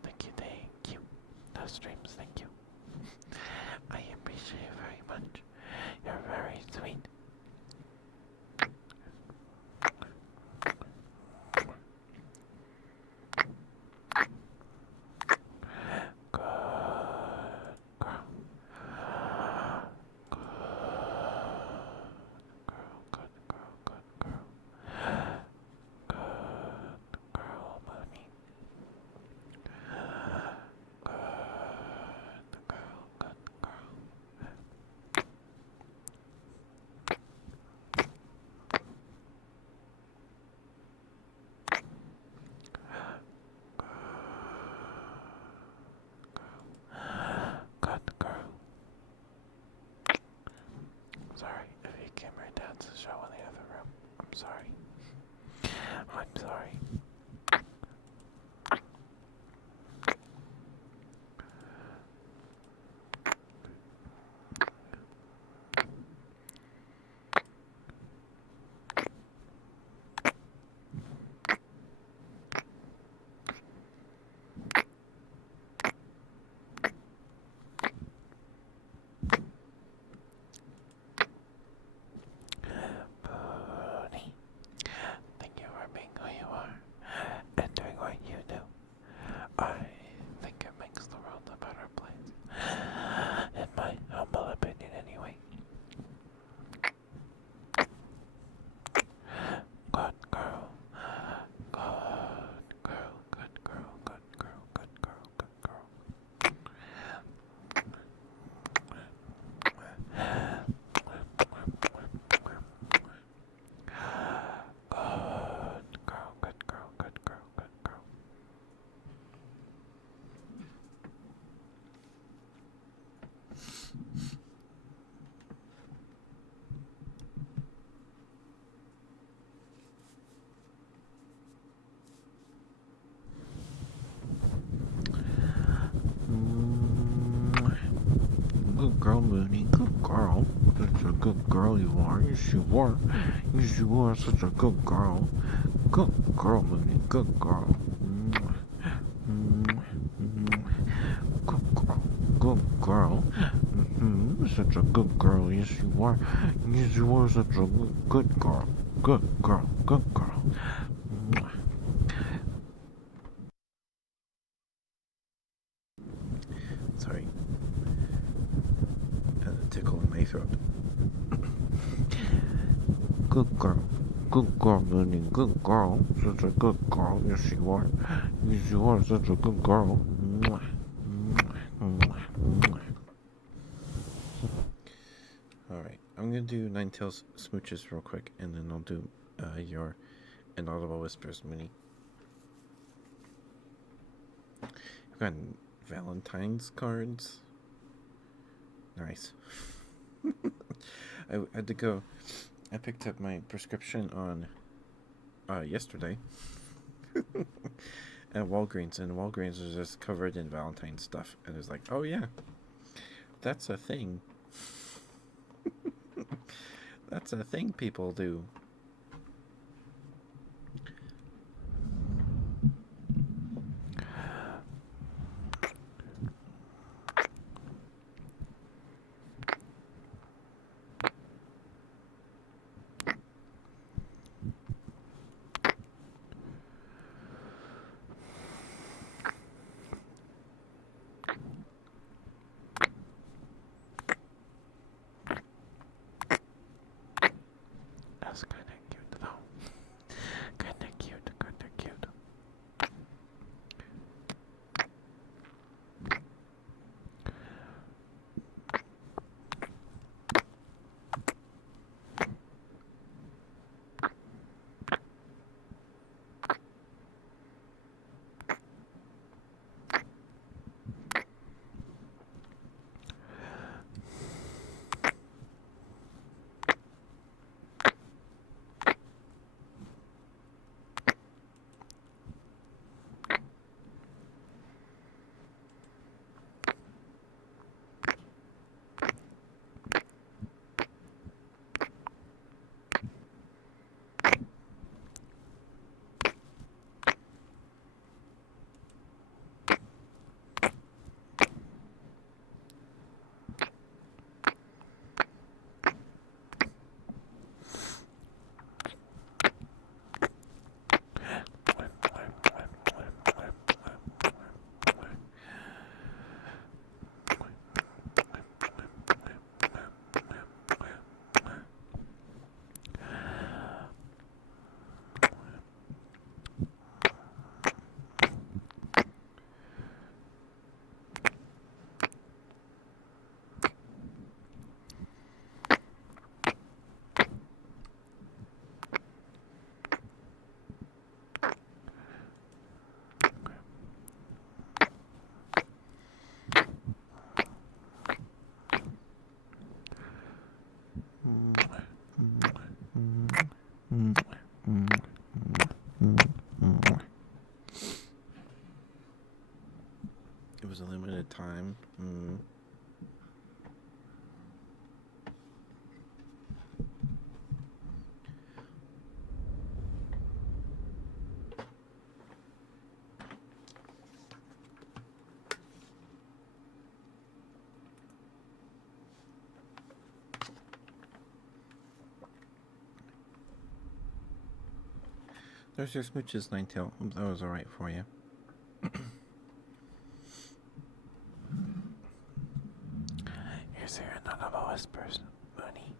Thank you. The streams, thank you. I appreciate it very much. You're very sweet. Good girl. Good girl. Good girl, Mooney. Good girl. Good girl, Mooney. Good girl. Such a good girl you are. Yes, you are. Yes, you are such a good girl. Good girl, Mooney. Good girl. Good girl. Good girl. Such a good girl. Yes, you are. Yes, you are such a good girl. Good girl. Good girl. Sorry. Had a tickle in my throat. Good girl. Good girl, Mooney. Good girl. Such a good girl. Yes, you are. Yes, you are such a good girl. Alright, I'm gonna do Ninetales smooches real quick, and then I'll do your inaudible whispers, Mooney. I've got Valentine's cards. Nice. I had to go. I picked up my prescription on yesterday at Walgreens, and Walgreens was just covered in Valentine's stuff, and it was like, oh yeah, that's a thing. That's a thing people do. That's kinda cute though. Kinda cute, kinda cute. It was a limited time. There's your smooches, Ninetail. That was alright for you. Here's your inaudible whispers, Mooney.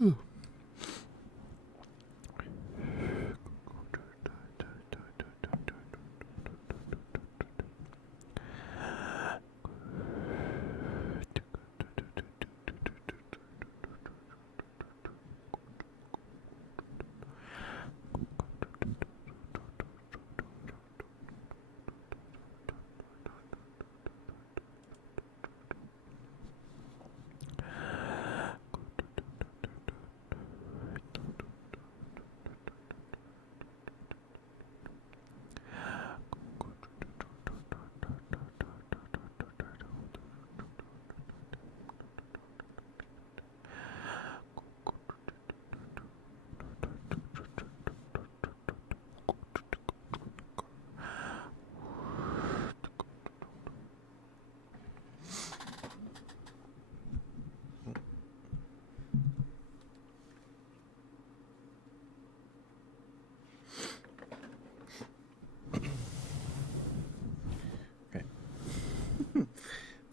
Okay.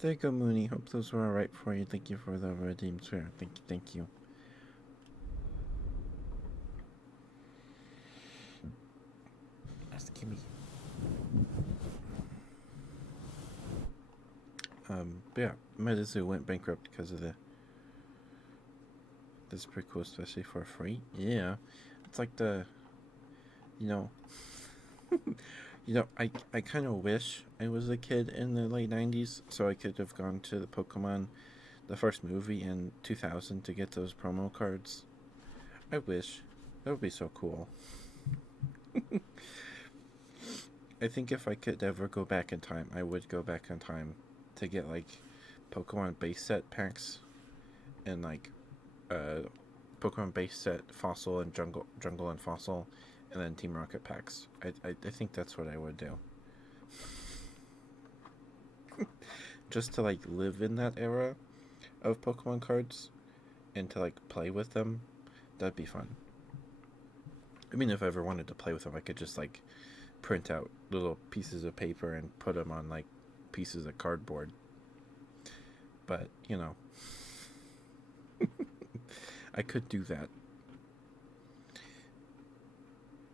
There you go, Mooney. Hope those were alright for you. Thank you for the redeemed swear. Thank you. That's Kimmy. But yeah, Medizu went bankrupt because of the. This is pretty cool, especially for free. Yeah, it's like the, you know, I kind of wish I was a kid in the late '90s, so I could have gone to the Pokemon, the first movie in 2000 to get those promo cards. I wish. That would be so cool. I think if I could ever go back in time, I would go back in time to get like Pokemon base set packs and like Pokemon base set Fossil and Jungle and Fossil, and then Team Rocket packs. I think that's what I would do. Just to like live in that era of Pokemon cards and to like play with them, that'd be fun. I mean, if I ever wanted to play with them, I could just like print out little pieces of paper and put them on like pieces of cardboard. But, I could do that.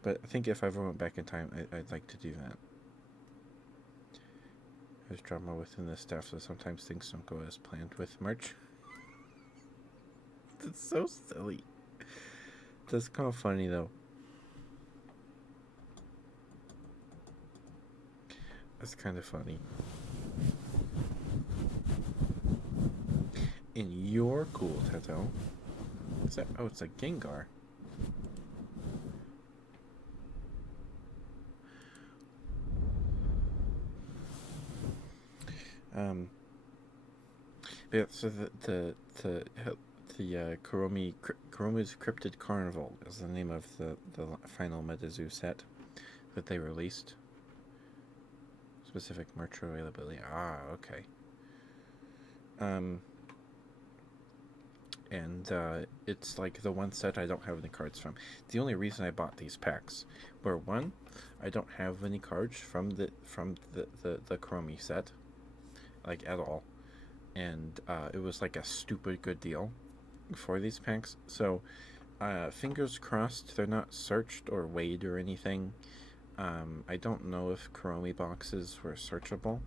But I think if I ever went back in time, I'd like to do that. There's drama within the staff, so sometimes things don't go as planned with merch. It's so silly. That's kind of funny, though. That's kind of funny. And you're cool, Teto. Is that? Oh, it's a Gengar. Yeah. So the Kuromi's Cryptid Carnival is the name of the final Metazoo set that they released. Specific merch availability. Ah, okay. And it's like the one set I don't have any cards from. The only reason I bought these packs were, one, I don't have any cards from the Kuromi set, like at all, and it was like a stupid good deal for these packs. So fingers crossed they're not searched or weighed or anything. I don't know if Kuromi boxes were searchable.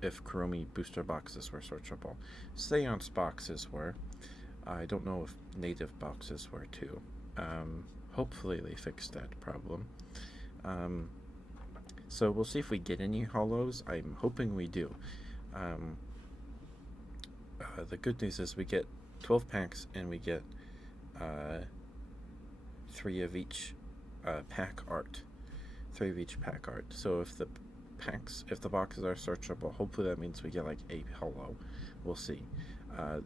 If Kuromi booster boxes were searchable. Seance boxes were. I don't know if native boxes were too. Hopefully they fixed that problem. So we'll see if we get any holos. I'm hoping we do. The good news is we get 12 packs and we get 3 of each pack art. 3 of each pack art. So if the boxes are searchable, hopefully that means we get like a holo. We'll see.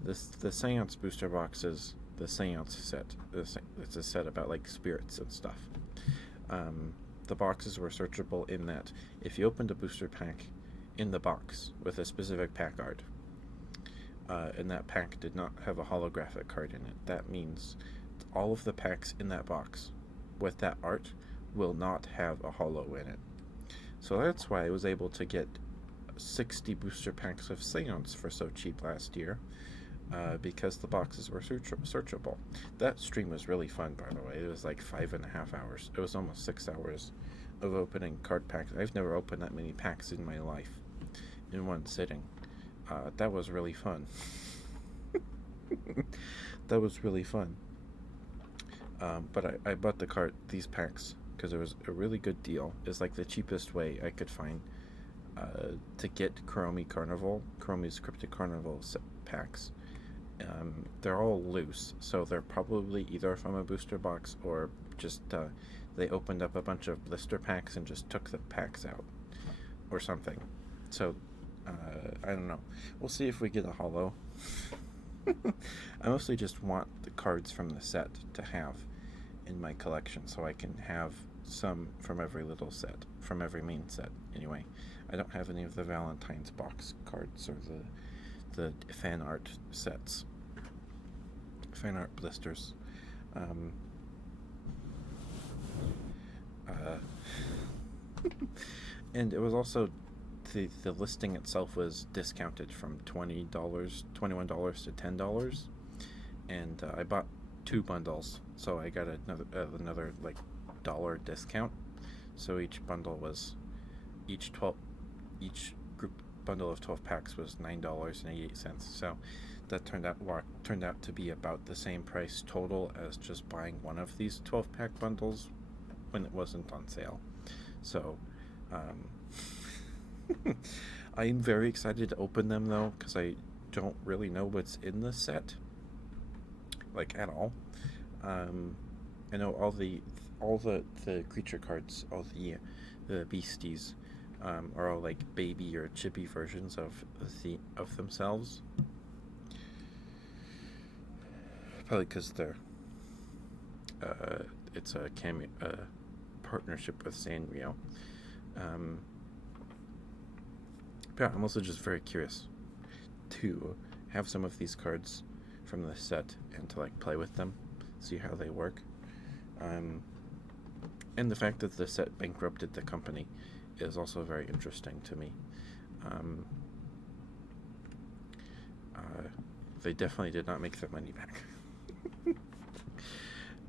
The Seance booster boxes, the Seance set. It's a set about like spirits and stuff. The boxes were searchable in that if you opened a booster pack in the box with a specific pack art, and that pack did not have a holographic card in it, that means all of the packs in that box with that art will not have a holo in it. So that's why I was able to get 60 booster packs of Seance for so cheap last year. because the boxes were searchable. That stream was really fun, by the way. It was like 5.5 hours. It was almost 6 hours of opening card packs. I've never opened that many packs in my life in one sitting. That was really fun. That was really fun. But I bought these packs because it was a really good deal. It's like the cheapest way I could find to get Kuromi's Cryptic Carnival packs. They're all loose, so they're probably either from a booster box or just they opened up a bunch of blister packs and just took the packs out or something. So I don't know. We'll see if we get a holo. I mostly just want the cards from the set to have in my collection so I can have some from every little set, from every main set. Anyway, I don't have any of the Valentine's box cards or the fan art sets, fan art blisters. Um, uh, and it was also the listing itself was discounted from $21 to $10, and I bought two bundles, so I got another like dollar discount. So each 12 each group bundle of 12 packs was $9.88. So that turned out to be about the same price total as just buying one of these 12 pack bundles when it wasn't on sale. So I'm very excited to open them though, because I don't really know what's in the set, like at all. I know all the creature cards, all the beasties, are all like baby or chippy versions of themselves. Probably because they're it's a partnership with Sanrio. Um, but I'm also just very curious to have some of these cards from the set and to like play with them, see how they work. Um, and the fact that the set bankrupted the company is also very interesting to me. Um, uh, they definitely did not make their money back.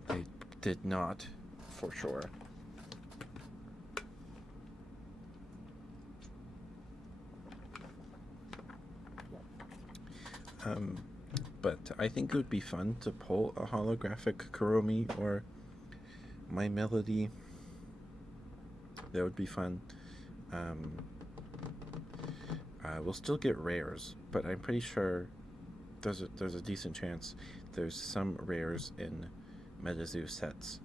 They did not, for sure. Um, but I think it would be fun to pull a holographic Kuromi or My Melody. That would be fun. Um, we'll still get rares, but I'm pretty sure there's a decent chance there's some rares in MetaZoo sets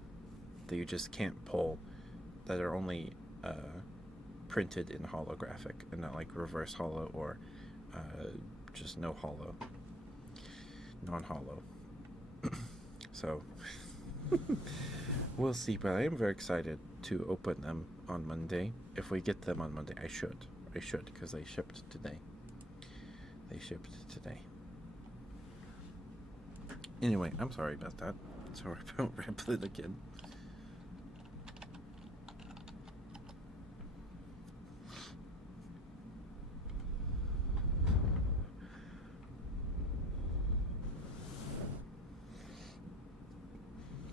that you just can't pull, that are only printed in holographic and not like reverse holo or just no holo, non holo. So we'll see, but I am very excited to open them on Monday. If we get them on Monday, I should, because they shipped today. Anyway, I'm sorry about that. Sorry about rambling again.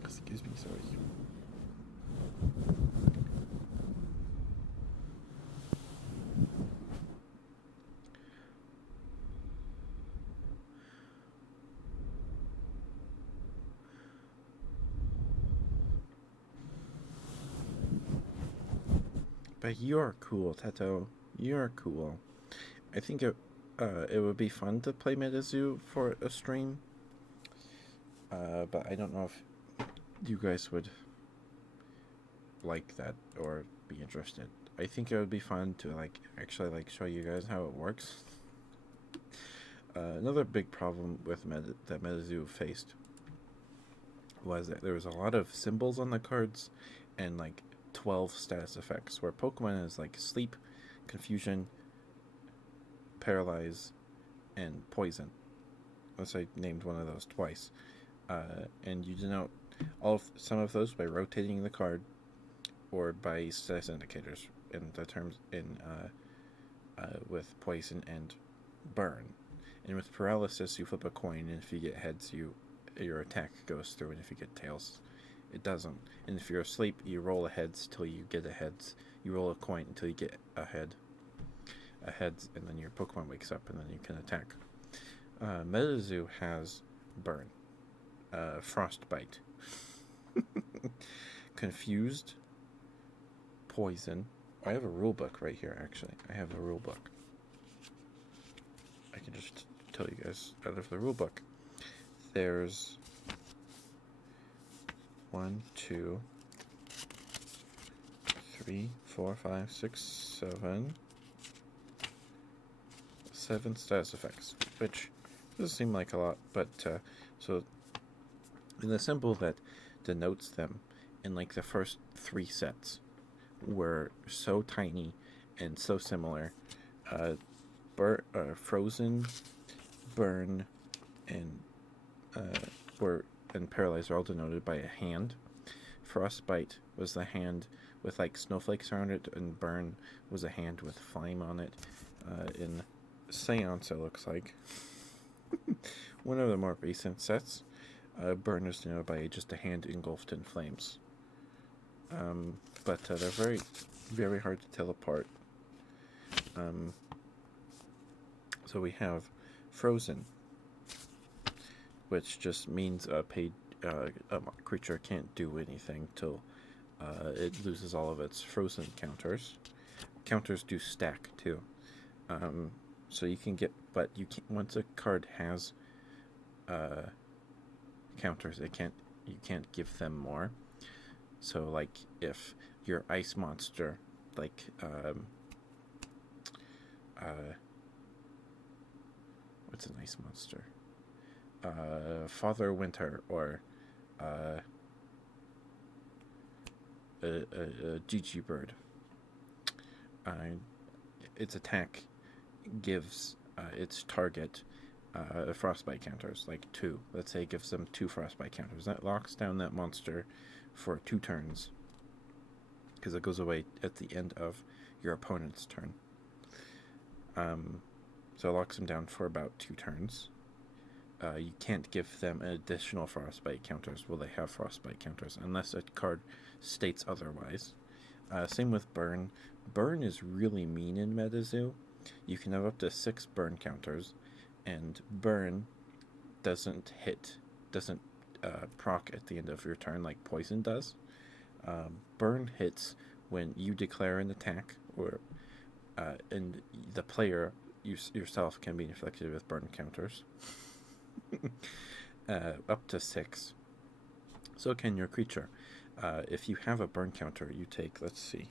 Excuse me, sorry. But you're cool, Teto. You're cool. I think it would be fun to play MetaZoo for a stream. But I don't know if you guys would like that or be interested. I think it would be fun to like actually like show you guys how it works. Another big problem with that MetaZoo faced was that there was a lot of symbols on the cards and like 12 status effects, where Pokemon is like sleep, confusion, paralyze, and poison. Unless I named one of those twice. And you denote some of those by rotating the card or by status indicators in the terms in with poison and burn. And with paralysis, you flip a coin, and if you get heads, your attack goes through, and if you get tails, it doesn't. And if you're asleep, you roll a heads till you get a heads. You roll a coin until you get a heads, and then your Pokemon wakes up, and then you can attack. Metazoo has Burn, Frostbite, Confused, Poison. I have a rule book right here, actually. I have a rule book. I can just tell you guys out of the rule book. There's 1, 2, 3, 4, 5, 6, 7 status effects, which doesn't seem like a lot, but so in the symbol that denotes them in like the first 3 sets were so tiny and so similar. Frozen, Burn, and Paralyze are all denoted by a hand. Frostbite was the hand with like snowflakes around it, and Burn was a hand with flame on it. In Seance, it looks like. One of the more recent sets, Burn is denoted by just a hand engulfed in flames. But they're very, very hard to tell apart. So we have Frozen, which just means a creature can't do anything till it loses all of its frozen counters. Counters do stack too, so you can get, but you can't, once a card has counters, you can't give them more. So like if your ice monster, like what's an ice monster? Father Winter, or Gigi Bird. Its attack gives its target frostbite counters, like 2. Let's say it gives them 2 frostbite counters. That locks down that monster for 2 turns, because it goes away at the end of your opponent's turn. So it locks them down for about 2 turns. You can't give them additional frostbite counters while they have frostbite counters, unless a card states otherwise. Same with Burn. Burn is really mean in Metazoo. You can have up to 6 burn counters, and Burn doesn't proc at the end of your turn like Poison does. Burn hits when you declare an attack, or and the player yourself can be inflicted with burn counters. Up to 6. So can your creature. If you have a burn counter, you take, let's see,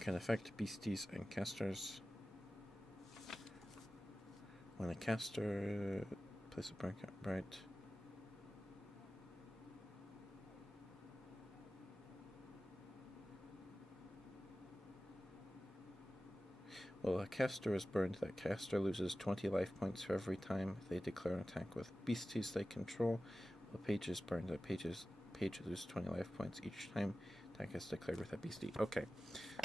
can affect beasties and casters. When a caster places a burn counter, right? Well, a caster is burned. That caster loses 20 life points for every time they declare an attack with beasties they control. While a page is burned, a page loses 20 life points each time attack is declared with a beastie. Okay,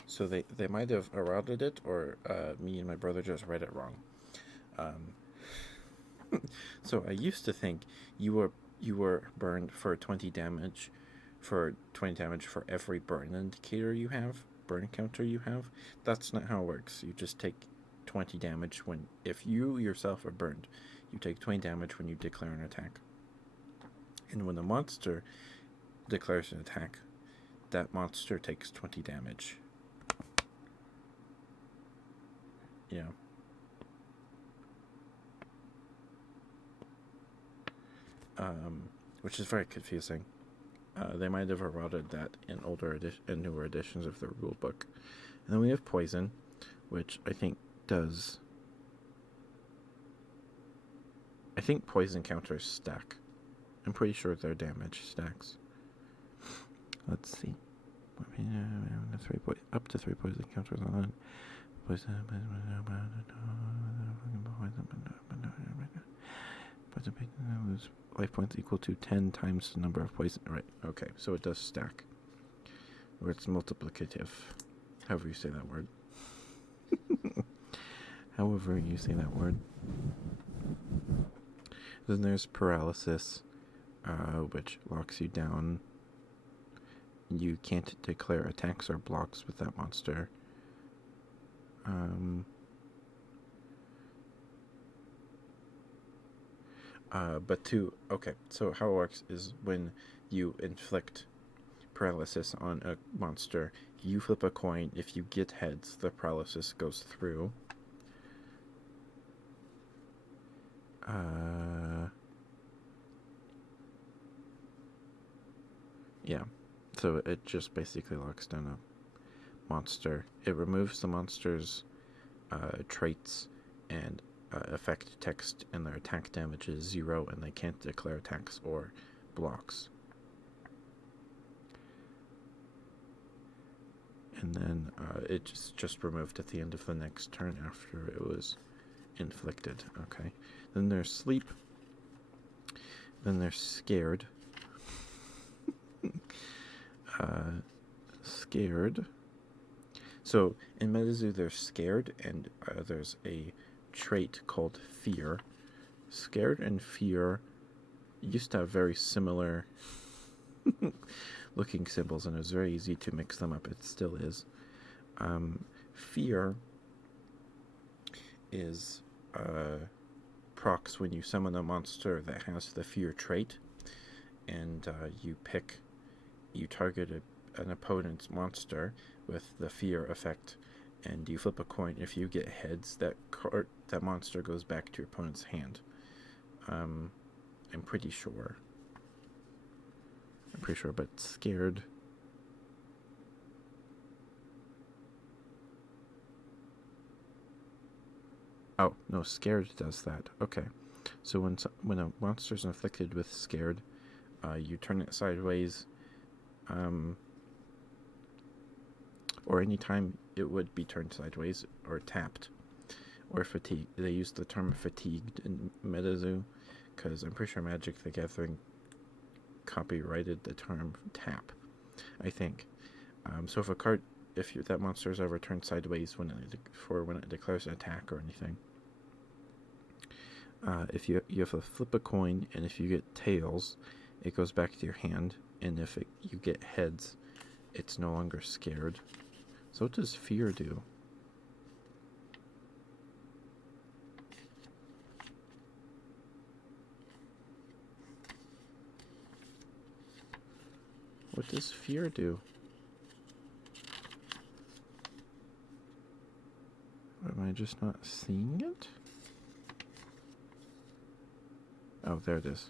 so they might have eroded it, or me and my brother just read it wrong. So I used to think you were burned for 20 damage, for every burn indicator you have, burn counter you have. That's not how it works. You just take 20 damage if you yourself are burned. You take 20 damage when you declare an attack. And when a monster declares an attack, that monster takes 20 damage. Yeah. Which is very confusing. They might have eroded that in newer editions of the rulebook. And then we have Poison, which I think does. I think poison counters stack. I'm pretty sure their damage stacks. Let's see. Up to 3 poison counters on it. Poison lose life points equal to 10 times the number of poison. Right, okay, so it does stack. Or it's multiplicative. However you say that word. however you say that word. Then there's paralysis, which locks you down. You can't declare attacks or blocks with that monster. Okay, so how it works is when you inflict paralysis on a monster, you flip a coin. If you get heads, the paralysis goes through. Yeah, so it just basically locks down a monster. It removes the monster's traits and effect text, and their attack damage is 0, and they can't declare attacks or blocks. And then it's just removed at the end of the next turn after it was inflicted. Okay. Then there's sleep. Then there's scared. Scared. So in MetaZoo, there's scared, and there's a trait called fear. Scared and fear used to have very similar looking symbols, and it was very easy to mix them up. It still is. Fear is procs when you summon a monster that has the fear trait, and you target an opponent's monster with the fear effect, and you flip a coin. If you get heads, that monster goes back to your opponent's hand. I'm pretty sure, but scared. Oh, no, scared does that. Okay. So when a monster is inflicted with scared, you turn it sideways, or anytime it would be turned sideways or tapped, or fatigued. They use the term fatigued in MetaZoo, because I'm pretty sure Magic the Gathering copyrighted the term tap, I think. So if that monster is ever turned sideways when it declares an attack or anything, if you have to flip a coin, and if you get tails, it goes back to your hand, and if you get heads, it's no longer scared. So what does fear do? What does fear do? Am I just not seeing it? Oh, there it is.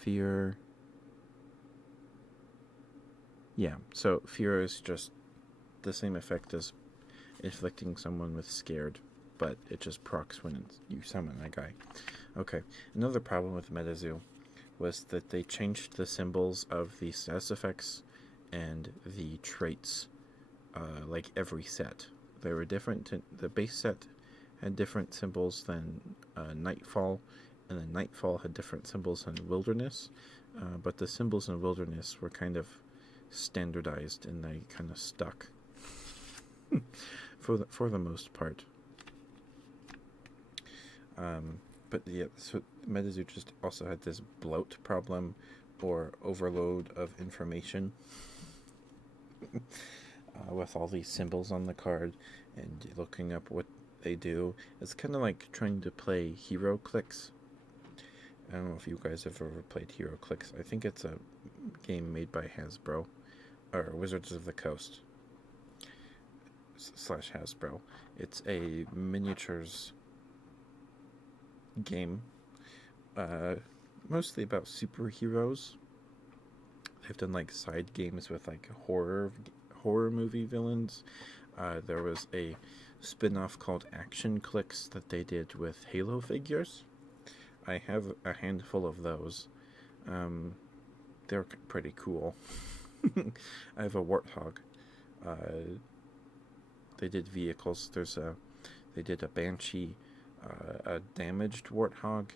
Fear. Yeah, so fear is just the same effect as inflicting someone with scared, but it just procs when you summon that guy. Okay, another problem with MetaZoo was that they changed the symbols of the status effects and the traits like every set. They were different. The base set had different symbols than Nightfall, and then Nightfall had different symbols than Wilderness, but the symbols in Wilderness were kind of standardized, and they kind of stuck for the most part. But yeah, so MetaZoo just also had this bloat problem or overload of information with all these symbols on the card and looking up what they do. It's kind of like trying to play HeroClix. I don't know if you guys have ever played HeroClix. I think it's a game made by Hasbro, or Wizards of the Coast / Hasbro. It's a miniatures game, mostly about superheroes. They've done like side games with like horror movie villains. There was a spin-off called Action Clicks that they did with Halo figures. I have a handful of those. They're pretty cool. I have a Warthog. They did vehicles. They did a Banshee, a damaged Warthog,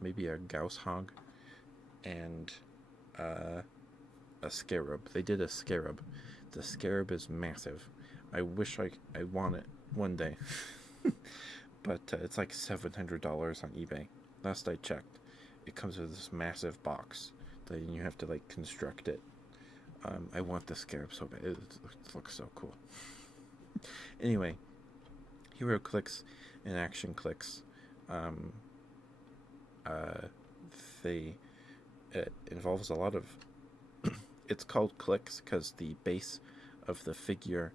maybe a Gauss Hog, and a Scarab. They did a Scarab. The Scarab is massive. I wish I want it one day. But it's like $700 on eBay. Last I checked, it comes with this massive box that you have to like construct it. I want the scarab so bad. It looks so cool. Anyway, HeroClix and ActionClix, um, uh, they it involves a lot of. It's called clicks because the base of the figure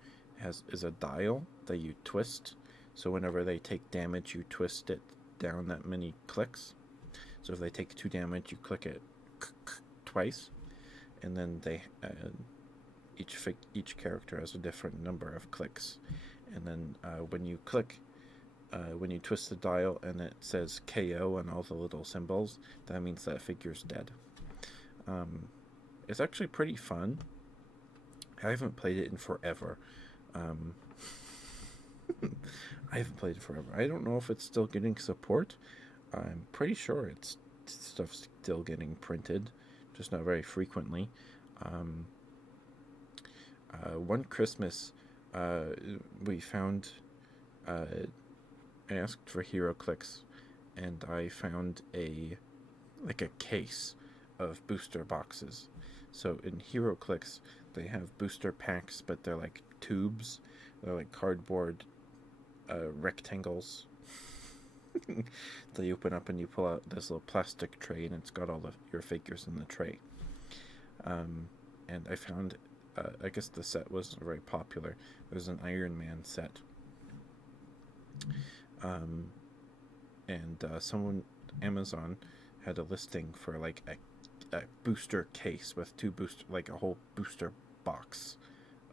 is a dial that you twist. So whenever they take damage, you twist it down that many clicks. So if they take 2 damage, you click it twice, and then each character has a different number of clicks, and then when you twist the dial and it says KO and all the little symbols, that means that figure's dead. It's actually pretty fun. I haven't played it in forever. Um, I haven't played it forever. I don't know if it's still getting support. I'm pretty sure it's stuff's still getting printed, just not very frequently. Um, One Christmas, we found. I asked for HeroClix, and I found a case of booster boxes. So in HeroClix, they have booster packs, but they're like tubes. They're like cardboard rectangles that you open up and you pull out this little plastic tray, and it's got all of your figures in the tray. And I found, I guess the set wasn't very popular. There's an Iron Man set. And someone, Amazon, had a listing for like a booster case with like a whole booster box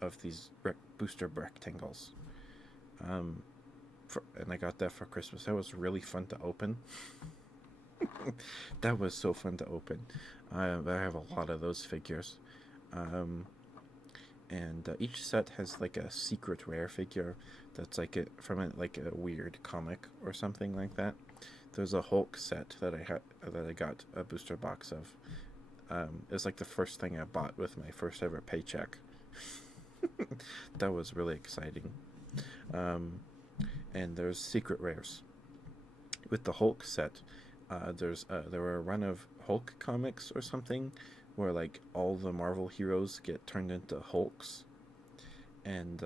of these booster rectangles. And I got that for Christmas. That was really fun to open. That was so fun to open. I have a lot of those figures. And each set has like a secret rare figure that's like from like a weird comic or something like that. There's a Hulk set that I got a booster box of. It's like the first thing I bought with my first ever paycheck. That was really exciting. And there's secret rares with the Hulk set. There were a run of Hulk comics or something where like all the Marvel heroes get turned into Hulks, and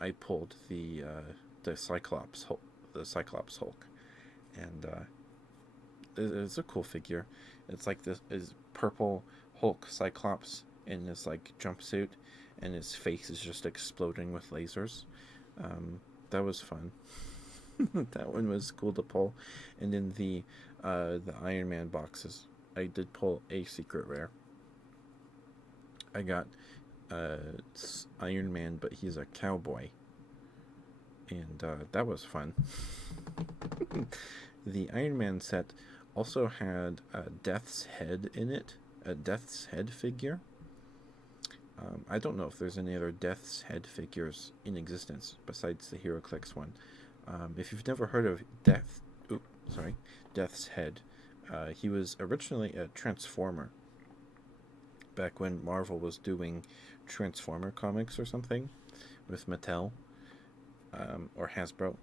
I pulled the Cyclops Hulk, and it's a cool figure. It's like this is purple Hulk Cyclops in this like jumpsuit, and his face is just exploding with lasers. That was fun. That one was cool to pull. And in the Iron Man boxes, I did pull a secret rare. I got Iron Man, but he's a cowboy, and that was fun. The Iron Man set also had Death's Head in it, a Death's Head figure. I don't know if there's any other Death's Head figures in existence besides the HeroClix one. If you've never heard of Death's Head, he was originally a Transformer. Back when Marvel was doing Transformer comics or something with Mattel, or Hasbro.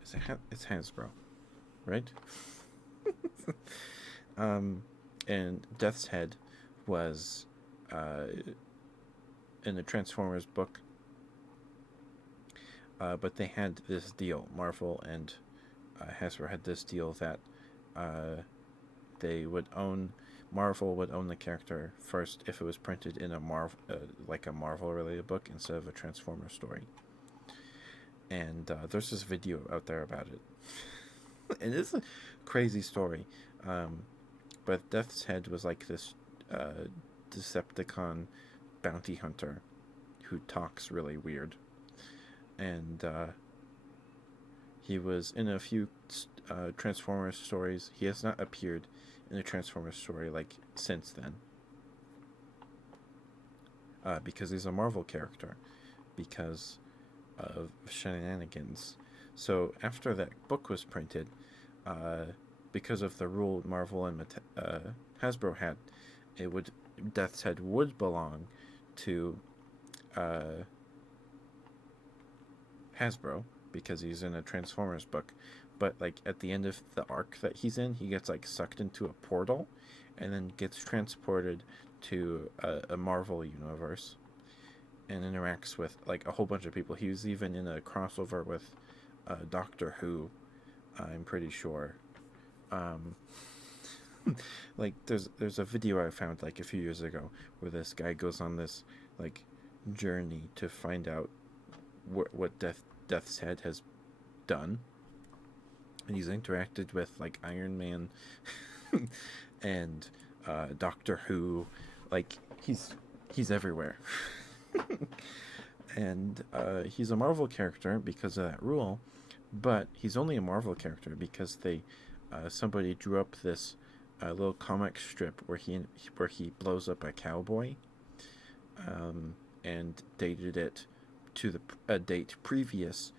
It's Hasbro, right? And Death's Head was in the Transformers book, but they had this deal. Marvel and Hasbro had this deal that Marvel would own the character first if it was printed in a Marvel related book instead of a Transformer story. And there's this video out there about it, and it's a crazy story. But Death's Head was like this Decepticon bounty hunter who talks really weird, and he was in a few Transformers stories. He has not appeared in a Transformers story like since then, because he's a Marvel character, because of shenanigans. So after that book was printed, because of the rule Marvel and Hasbro had, Death's Head would belong to Hasbro because he's in a Transformers book. But like at the end of the arc that he's in, he gets like sucked into a portal, and then gets transported to a Marvel universe and interacts with like a whole bunch of people. He was even in a crossover with Doctor Who. I'm pretty sure. Um, like there's a video I found like a few years ago where this guy goes on this like journey to find out what Death's Head has done, and he's interacted with like Iron Man and Doctor Who, like he's everywhere. And he's a Marvel character because of that rule, but he's only a Marvel character because they somebody drew up this little comic strip where he blows up a cowboy, and dated it to the a date previous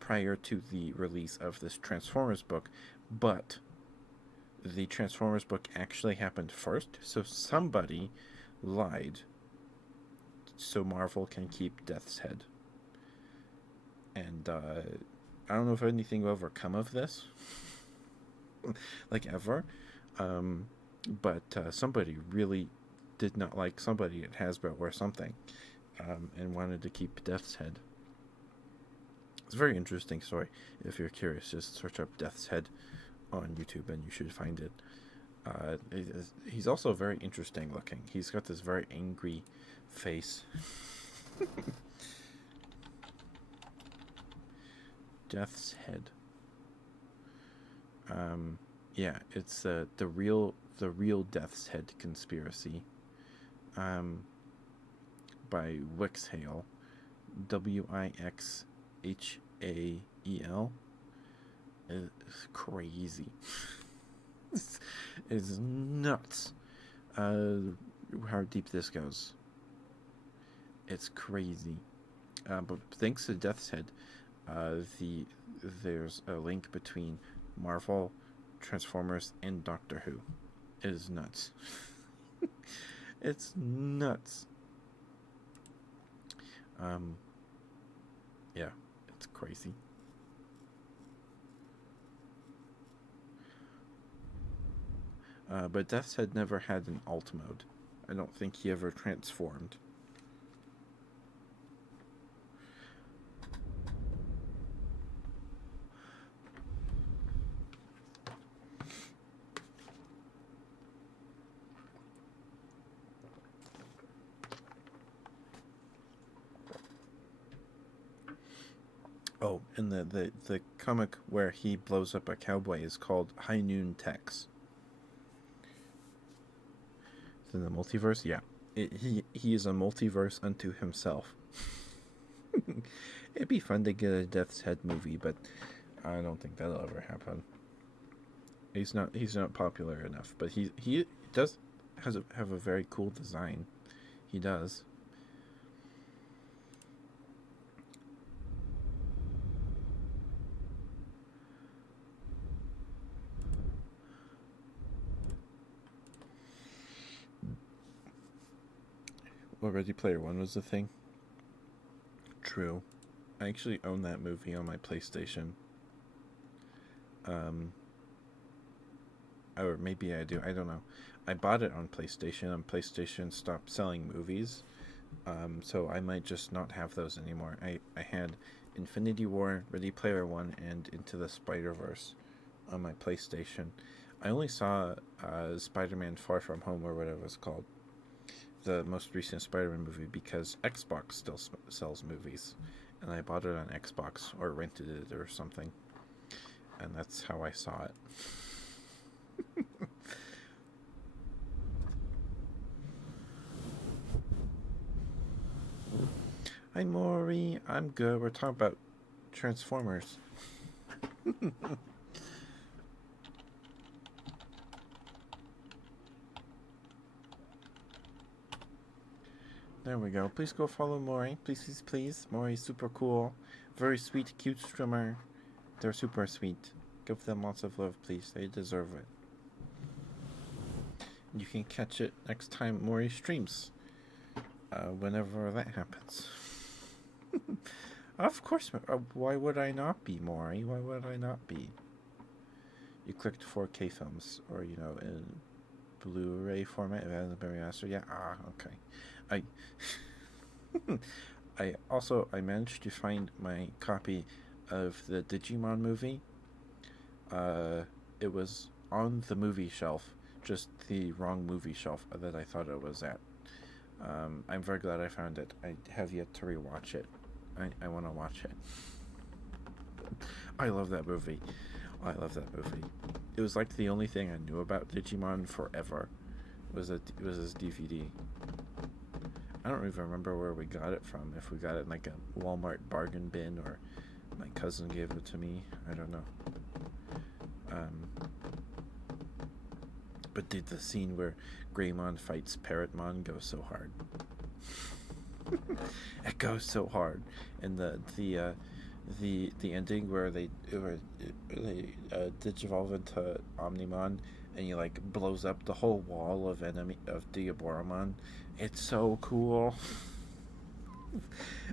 prior to the release of this Transformers book, but the Transformers book actually happened first, so somebody lied so Marvel can keep Death's Head. And I don't know if anything will ever come of this, like ever. But somebody really did not like somebody at Hasbro or something, and wanted to keep Death's Head. It's a very interesting story. If you're curious, just search up Death's Head on YouTube and you should find it. He's also very interesting looking. He's got this very angry face. Death's Head. Yeah, it's the real Death's Head conspiracy. By Wixhael, Wixhael. It's crazy. It's nuts. How deep this goes. It's crazy. But thanks to Death's Head, there's a link between Marvel, Transformers, and Doctor Who. It is nuts. It's nuts. Yeah, it's crazy. But Death's Head never had an alt mode. I don't think he ever transformed. Oh, and the comic where he blows up a cowboy is called High Noon Tex. It's in the multiverse? Yeah. He is a multiverse unto himself. It'd be fun to get a Death's Head movie, but I don't think that'll ever happen. He's not popular enough, but he does have a very cool design. He does. Well, Ready Player One was the thing. True. I actually own that movie on my PlayStation. Um, or maybe I do. I don't know. I bought it on PlayStation, and PlayStation stopped selling movies. So I might just not have those anymore. I had Infinity War, Ready Player One, and Into the Spider Verse on my PlayStation. I only saw Spider-Man Far From Home or whatever it's called, the most recent Spider-Man movie, because Xbox still sells movies, and I bought it on Xbox or rented it or something, and that's how I saw it. Hi Maury, I'm good. We're talking about Transformers. There we go. Please go follow Maury. Please, please, please. Maury's super cool. Very sweet, cute streamer. They're super sweet. Give them lots of love, please. They deserve it. You can catch it next time Maury streams. Whenever that happens. Of course. Why would I not be, Maury? Why would I not be? You clicked 4K films, or in Blu-ray format. If it hasn't been remastered yet. Okay. I I managed to find my copy of the Digimon movie. Uh, it was on the movie shelf, just the wrong movie shelf that I thought it was at. I'm very glad I found it. I have yet to rewatch it. I want to watch it. I love that movie. I love that movie. It was like the only thing I knew about Digimon forever. Was this DVD. I don't even remember where we got it from. If we got it in like a Walmart bargain bin or my cousin gave it to me. I don't know. But did the scene where Greymon fights Parrotmon go so hard? It goes so hard, and the ending where they digivolve into Omnimon, and he like blows up the whole wall of Diaboromon. It's so cool.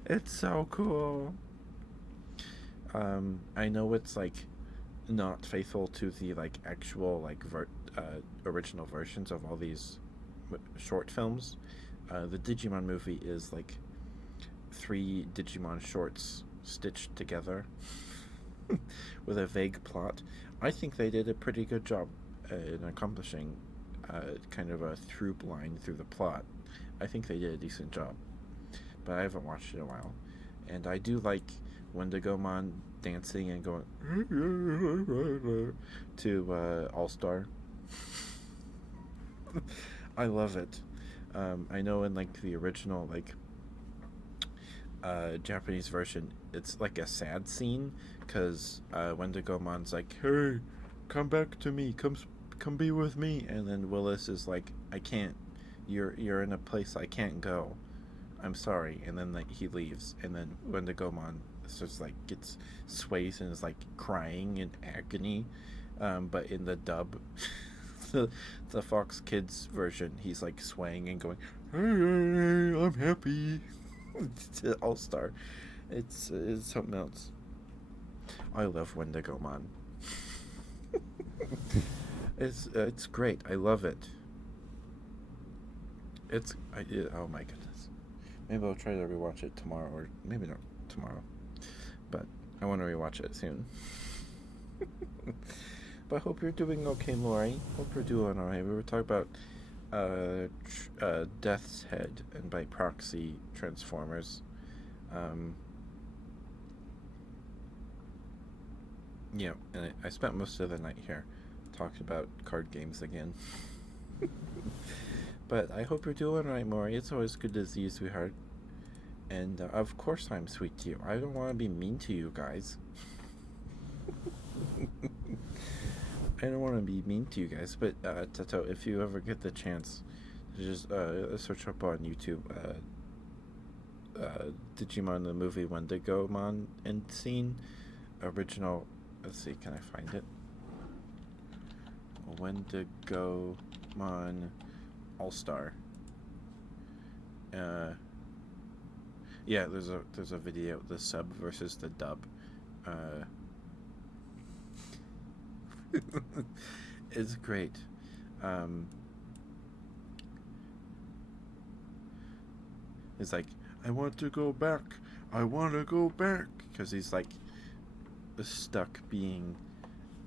It's so cool. I know it's like not faithful to the like actual like original versions of all these short films. The Digimon movie is like 3 Digimon shorts stitched together with a vague plot. I think they did a pretty good job in accomplishing kind of a through line through the plot. I think they did a decent job, but I haven't watched it in a while. And I do like Wendigomon dancing and going to All Star. I love it. I know in like the original like Japanese version, it's like a sad scene because Wendigomon's like, "Hey, come back to me, come be with me," and then Willis is like, "I can't. You're in a place I can't go. I'm sorry." And then like he leaves, and then Wendigomon just like gets sways and is like crying in agony. But in the dub, the Fox Kids version, he's like swaying and going, "Hey, I'm happy." To All Star. It's something else. I love Wendigomon. It's great. I love it. Oh my goodness. Maybe I'll try to rewatch it tomorrow, or maybe not tomorrow. But I want to rewatch it soon. But I hope you're doing okay, Lori. Hope you're doing alright. We were talking about Death's Head and by proxy Transformers. Yeah, and I spent most of the night here talking about card games again. But I hope you're doing right, Maury. It's always good to see you, sweetheart. And of course I'm sweet to you. I don't want to be mean to you guys. I don't want to be mean to you guys, but Tato, if you ever get the chance, just search up on YouTube Digimon the movie Wendigomon end scene original. Let's see, can I find it? Wendigomon All Star. Yeah, there's a video, the sub versus the dub. It's great. It's like, I want to go back. I want to go back. Because he's like stuck being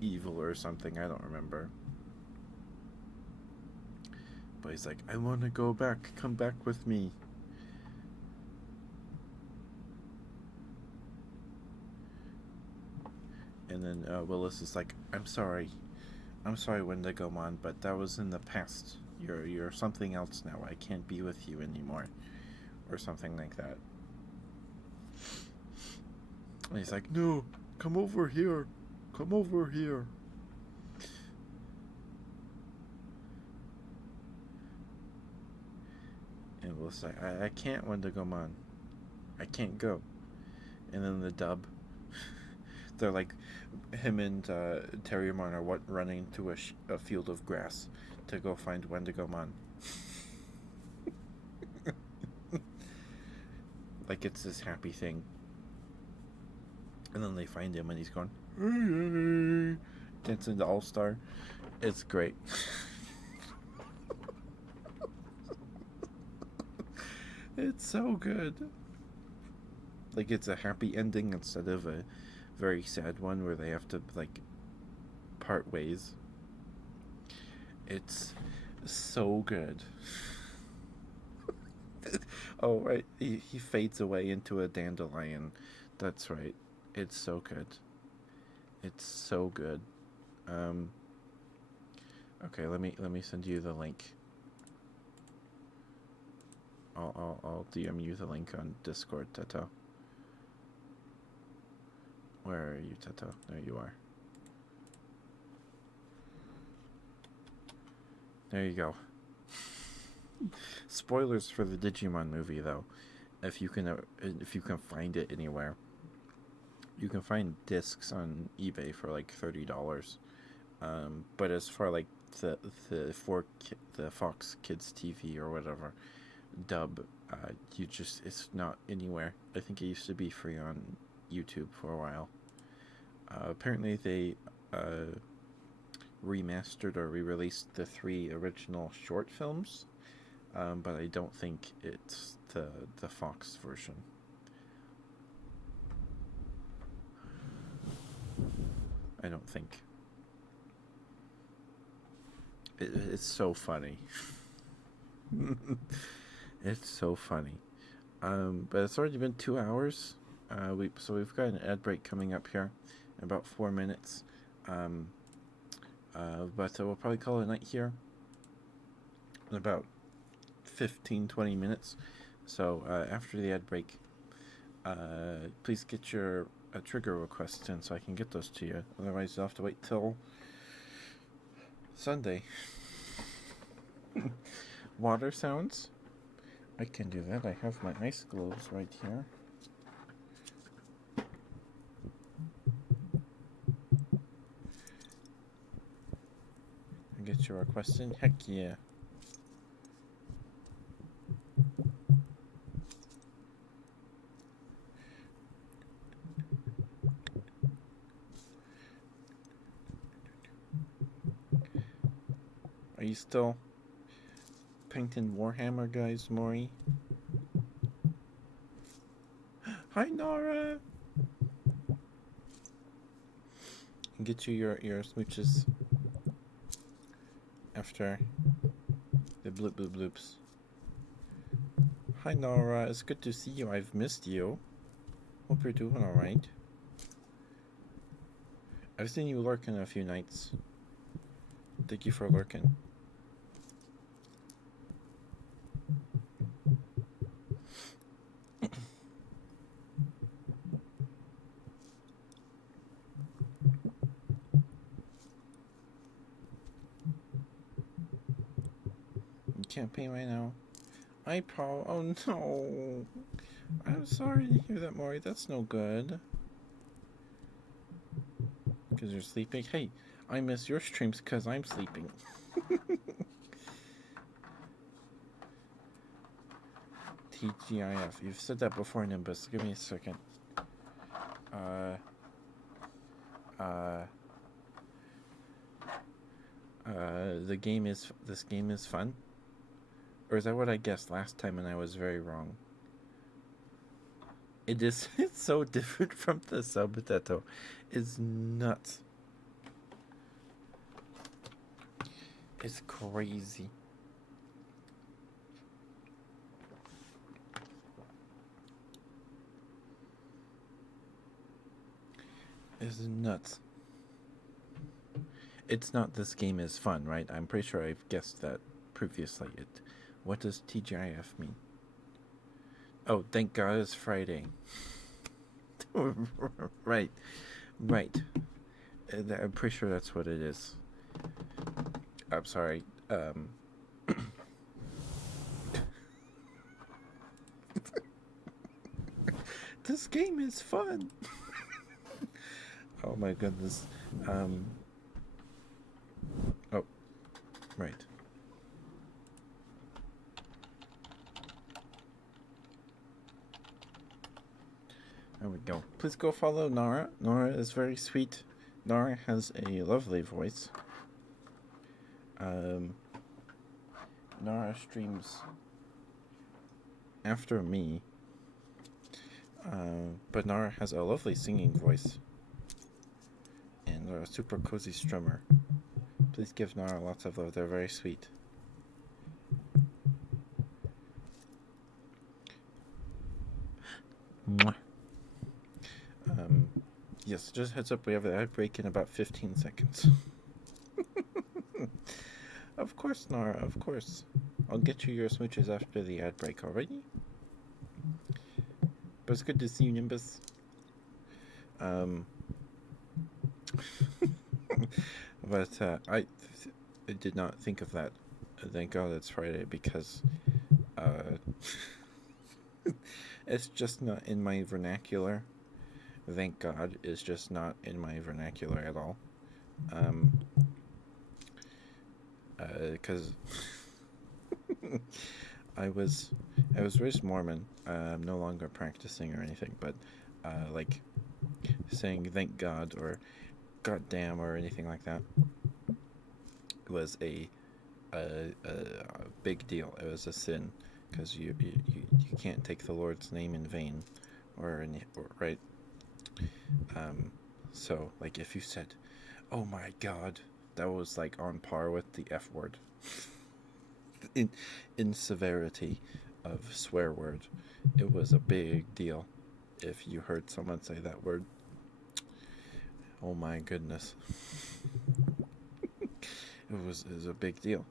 evil or something. I don't remember. But he's like, I want to go back. Come back with me. And then Willis is like, I'm sorry, Wendigomon, but that was in the past. You're something else now. I can't be with you anymore, or something like that. And he's like, no, come over here, come over here. And Willis is like, I can't, Wendigomon, I can't go. And then the dub, they're like, him and Terriermon are running to a field of grass to go find Wendigomon. Like it's this happy thing. And then they find him and he's going dancing to All Star. It's great. It's so good. Like it's a happy ending instead of a very sad one where they have to like part ways. It's so good. Oh right, he fades away into a dandelion. That's right. It's so good. It's so good. Um, okay, let me send you the link. I'll DM you the link on Discord, Tata. Where are you, Tata? There you are. There you go. Spoilers for the Digimon movie, though. If you can find it anywhere, you can find discs on eBay for like $30. But as for like the the Fox Kids TV or whatever dub, it's not anywhere. I think it used to be free on YouTube for a while. Apparently they remastered or re-released the 3 original short films, but I don't think it's the Fox version. I don't think. It's so funny. It's so funny. But it's already been 2 hours. We've got an ad break coming up here in about 4 minutes. Um, but we'll probably call it a night here in about 15-20 minutes. So after the ad break, please get your trigger requests in so I can get those to you. Otherwise, you'll have to wait till Sunday. Water sounds. I can do that. I have my ice globes right here. Get your request in. Heck yeah. Are you still painting Warhammer, guys, Maury? Hi, Nora. Get you your smooches after the bloop bloop bloops. Hi, Nora. It's good to see you. I've missed you. Hope you're doing alright. I've seen you lurking a few nights. Thank you for lurking. You can't paint right now. Hi, Paul. Oh no. I'm sorry to hear that, Maury. That's no good. Because you're sleeping? Hey, I miss your streams because I'm sleeping. TGIF. You've said that before, Nimbus. Give me a second. This game is fun? Or is that what I guessed last time and I was very wrong? It is, it's so different from the Subpotato. It's nuts. It's crazy. It's nuts. It's not this game is fun, right? I'm pretty sure I've guessed that previously. What does TGIF mean? Oh, thank God it's Friday. Right. I'm pretty sure that's what it is. I'm sorry. This game is fun. Oh my goodness. Oh, right. There we go. Please go follow Nara. Nara is very sweet. Nara has a lovely voice. Um, Nara streams after me, but Nara has a lovely singing voice and a super cozy strummer. Please give Nara lots of love. They're very sweet. Mwah. Yes, just heads up, we have an ad break in about 15 seconds. Of course, Nara, of course. I'll get you your smooches after the ad break, alrighty? But it's good to see you, Nimbus. But I did not think of that. Thank God it's Friday, because it's just not in my vernacular. Thank God is just not in my vernacular at all. Because I was raised Mormon. I'm no longer practicing or anything, but like saying thank God or goddamn or anything like that was a big deal. It was a sin, because you can't take the Lord's name in vain, or right. So like if you said, "Oh my God," that was like on par with the F word in severity of swear word. It was a big deal if you heard someone say that word. Oh my goodness. It was a big deal.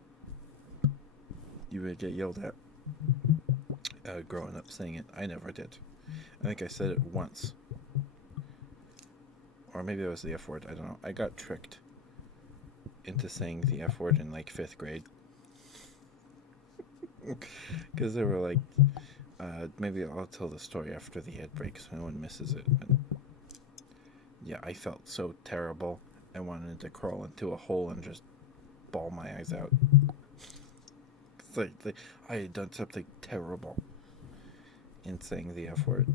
You would get yelled at growing up saying it. I never did. I think I said it once. Or maybe it was the F word. I don't know. I got tricked into saying the F word in like 5th grade. Because they were like, maybe I'll tell the story after the ad break so no one misses it. But yeah, I felt so terrible. I wanted to crawl into a hole and just bawl my eyes out. It's like I had done something terrible in saying the F word.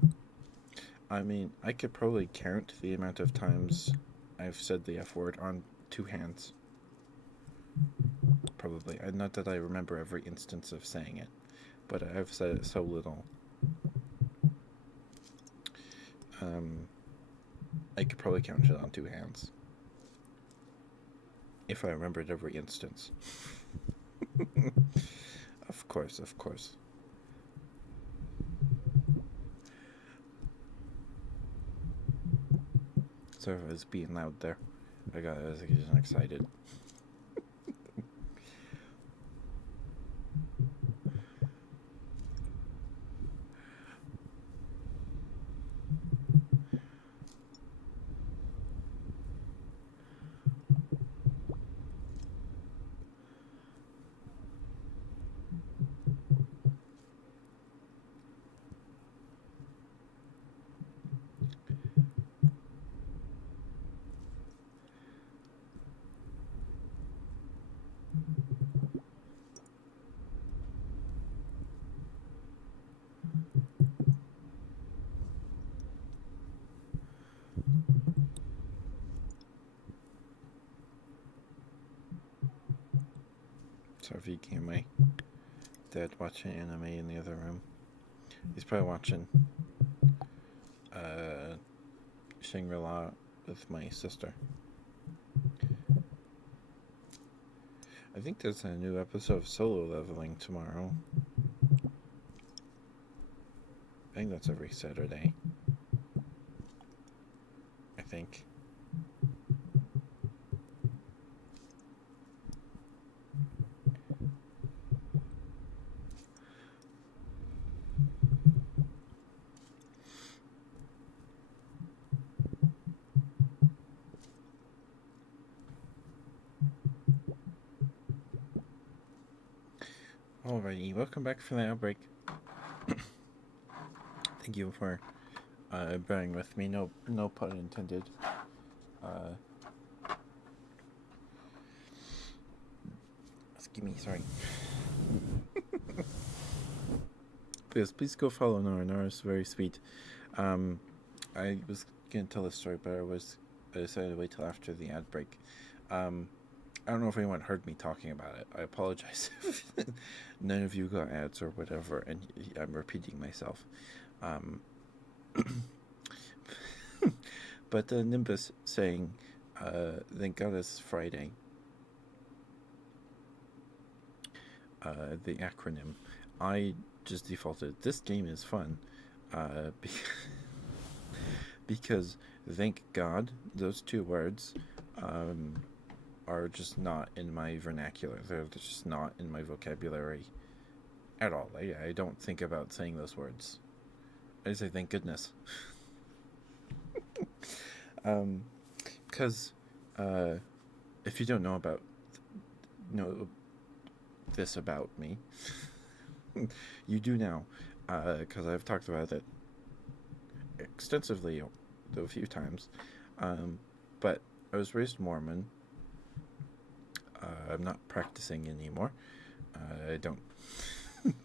I mean, I could probably count the amount of times I've said the F word on 2 hands. Probably. Not that I remember every instance of saying it, but I've said it so little. I could probably count it on 2 hands. If I remembered every instance. Of course, of course. Sorry if I was being loud there. I was getting excited. Sorry if you can hear my dad watching anime in the other room. He's probably watching Shangri-La with my sister. I think there's a new episode of Solo Leveling tomorrow. I think that's every Saturday. I think. Alrighty, welcome back from the outbreak. Thank you for bearing with me. No pun intended. Excuse me, sorry. Please go follow Nara. Nara's very sweet. I was gonna tell this story, but I decided to wait till after the ad break. Um, I don't know if anyone heard me talking about it. I apologize if none of you got ads or whatever, and I'm repeating myself. Um, but Nimbus saying, "Thank God it's Friday." The acronym. I just defaulted. This game is fun, uh, because thank God those two words um, are just not in my vernacular. They're just not in my vocabulary at all. I don't think about saying those words. I say thank goodness. Because uh, if you don't know this about me, you do now. Because I've talked about it extensively a few times. Um, but I was raised Mormon. I'm not practicing anymore. I don't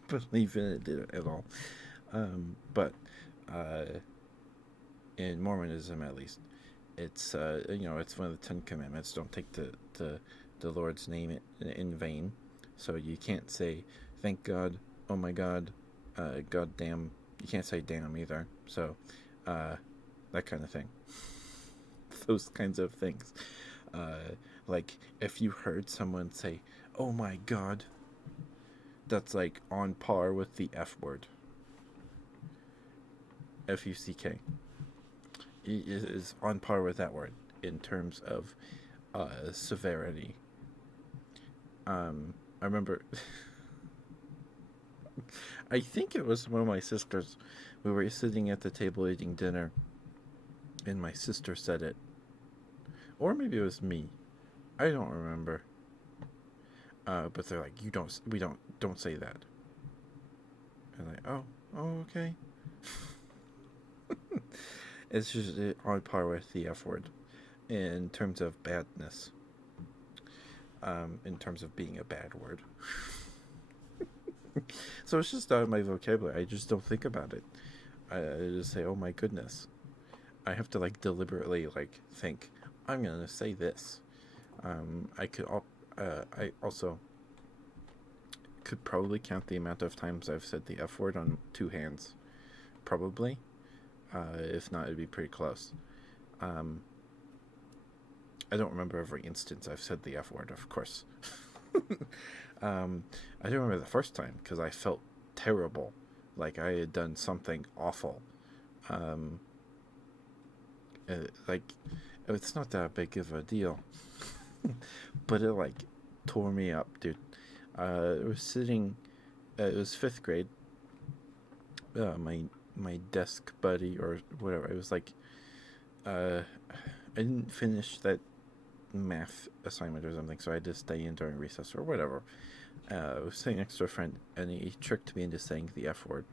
believe in it at all. But uh, in Mormonism, at least, it's it's one of the 10 Commandments. Don't take the Lord's name in vain. So you can't say thank God, oh my God, God damn. You can't say damn either. So uh, that kind of thing. Those kinds of things. Uh, like if you heard someone say, "Oh my God," that's like on par with the F word. Fuck is on par with that word in terms of severity. I remember. I think it was one of my sisters. We were sitting at the table eating dinner, and my sister said it, or maybe it was me. I don't remember. But they're like, we don't say that. And like, oh, okay. It's just on par with the F word in terms of badness. In terms of being a bad word. So it's just out of my vocabulary. I just don't think about it. I just say, "Oh my goodness." I have to like deliberately like think. I'm gonna say this. I could. I also could probably count the amount of times I've said the F word on two hands. Probably. If not, it'd be pretty close. Um, I don't remember every instance I've said the F word, of course. I do remember the first time because I felt terrible, like I had done something awful. Um, like it's not that big of a deal, but it like tore me up, dude. It was sitting. It was fifth grade. My desk buddy or whatever. It was like I didn't finish that math assignment or something, so I had to stay in during recess or whatever. I was sitting next to a friend, and he tricked me into saying the F word.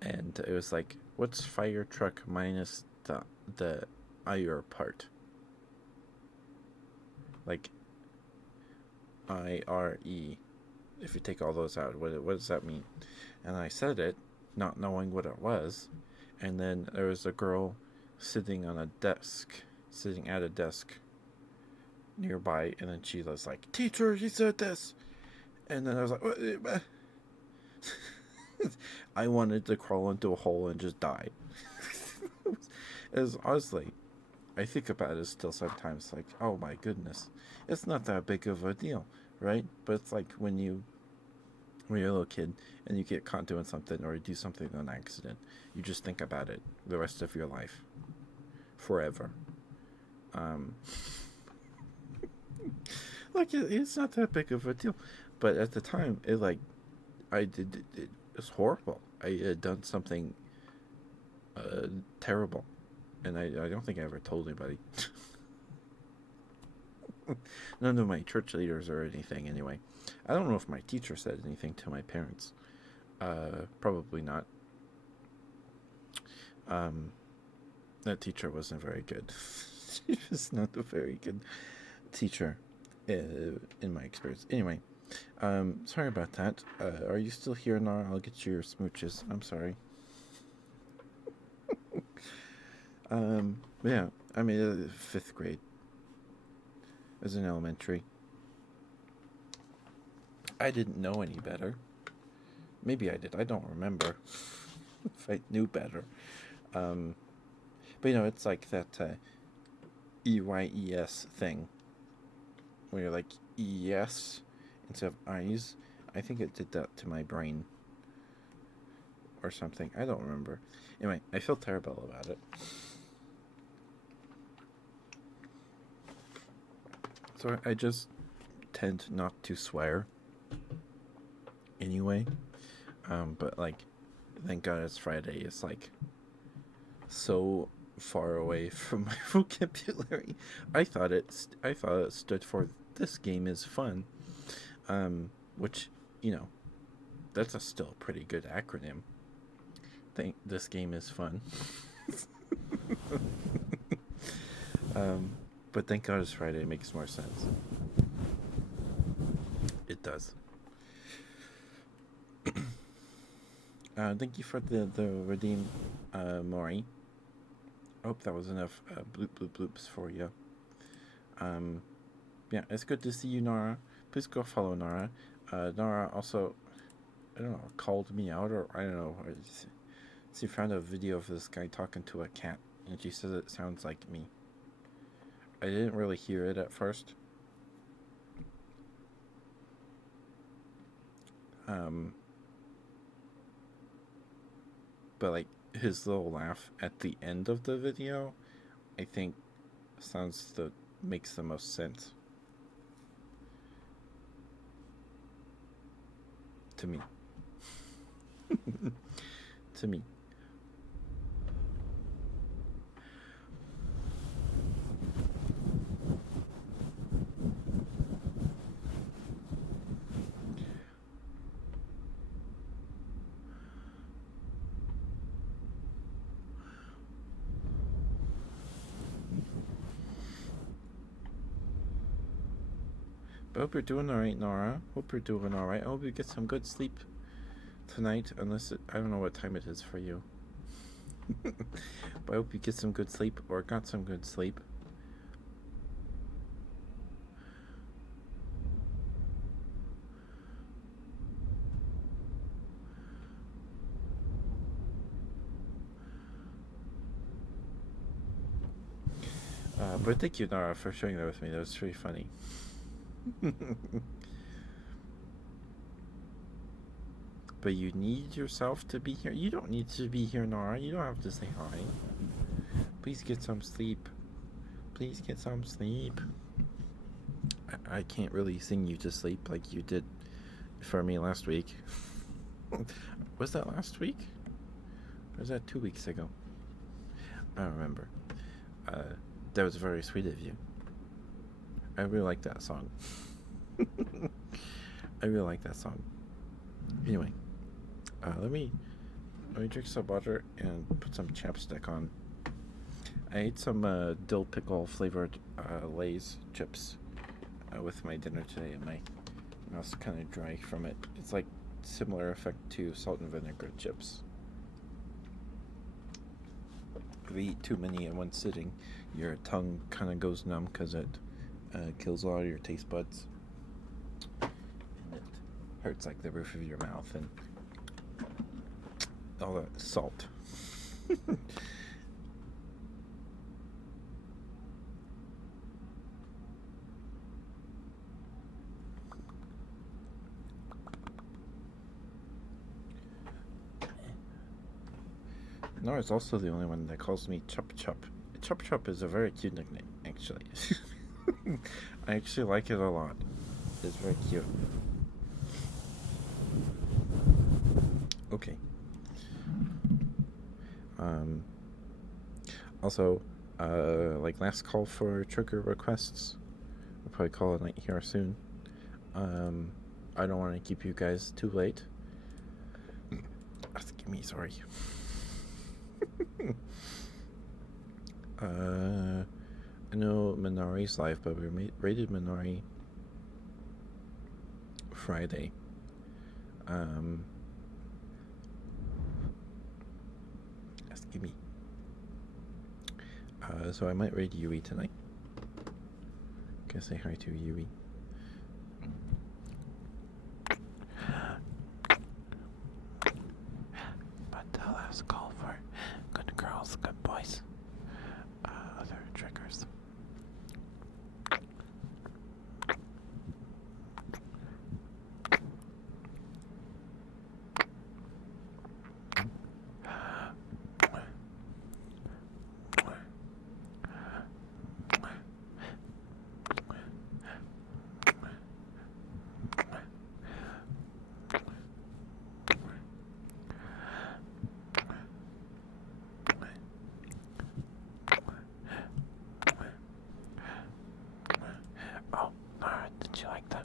And it was like, "What's fire truck minus the IR part?" Like IRE. If you take all those out, what does that mean? And I said it, not knowing what it was. And then there was a girl sitting on a desk, sitting at a desk nearby, and then she was like, "Teacher, he said this." And then I was like, "What?" I wanted to crawl into a hole and just die. It was honestly, I think about it still sometimes, like, oh my goodness, it's not that big of a deal, right? But it's like when you're a little kid and you get caught doing something or you do something on accident, you just think about it the rest of your life, forever. Um, like it's not that big of a deal, but at the time, it like it was horrible. I had done something terrible, and I don't think I ever told anybody. None of my church leaders or anything. Anyway, I don't know if my teacher said anything to my parents. Probably not. Um, that teacher wasn't very good. She was not a very good teacher, in my experience. Anyway, sorry about that. Are you still here, Nara? I'll get you your smooches. I'm sorry. Yeah, I mean, 5th grade as an elementary. I didn't know any better. Maybe I did. I don't remember if I knew better. Um, but it's like that EYES thing where you're like ES instead of eyes. I think it did that to my brain or something. I don't remember. Anyway, I feel terrible about it. So I just tend not to swear anyway. But like, thank God it's Friday. It's like so far away from my vocabulary. I thought it stood for this game is fun. Which that's still a pretty good acronym. Think this game is fun. um, but thank God it's Friday. It makes more sense. It does. Thank you for the redeem, Maury. I hope that was enough bloops for you. Yeah, it's good to see you, Nora. Please go follow Nora. Nora also, I don't know, called me out, or I don't know. She found a video of this guy talking to a cat, and she says it sounds like me. I didn't really hear it at first. But like his little laugh at the end of the video, I think makes the most sense to me. To me. But I hope you're doing alright, Nora. Hope you're doing alright. I hope you get some good sleep tonight, I don't know what time it is for you. But I hope you get some good sleep or got some good sleep. But thank you, Nora, for sharing that with me. That was really funny. But you need yourself to be here. You don't need to be here, Nora. You don't have to say hi. Please get some sleep. Please get some sleep. I can't really sing you to sleep like you did for me last week. Was that last week? Or was that 2 weeks ago? I don't remember. That was very sweet of you. I really like that song. I really like that song. Anyway, let me drink some water and put some chapstick on. I ate some dill pickle flavored Lay's chips with my dinner today, and my mouth's kind of dry from it. It's like similar effect to salt and vinegar chips. If you eat too many in one sitting, your tongue kind of goes numb because it kills a lot of your taste buds. And it hurts like the roof of your mouth and all that salt. Nora's also the only one that calls me Chup Chup. Chup Chup is a very cute nickname, actually. I actually like it a lot. It's very cute. Okay. Also, like last call for trigger requests. We'll probably call it night here soon. I don't want to keep you guys too late. Excuse me, sorry. I know Minari's live, but we rated Minari Friday. Excuse me. So I might raid Yui tonight. Can I say hi to Yui? But last call for good girls, good boys. Other triggers. Oh, Laura, did you like that?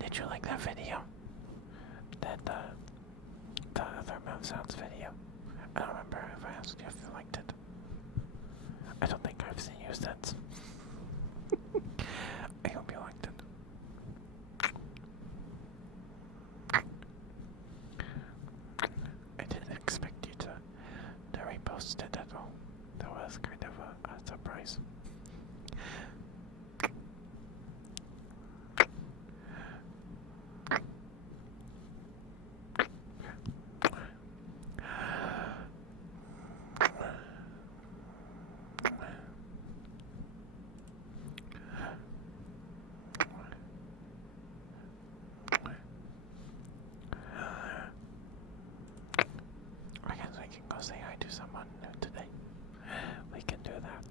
Did you like that video? That the other mouth sounds video. I don't remember if I asked you if you liked it. I don't think I've seen you since. I hope you liked it. I didn't expect you to repost it at all. That was kind of a surprise. I guess we can go say hi to someone new today. We can do that.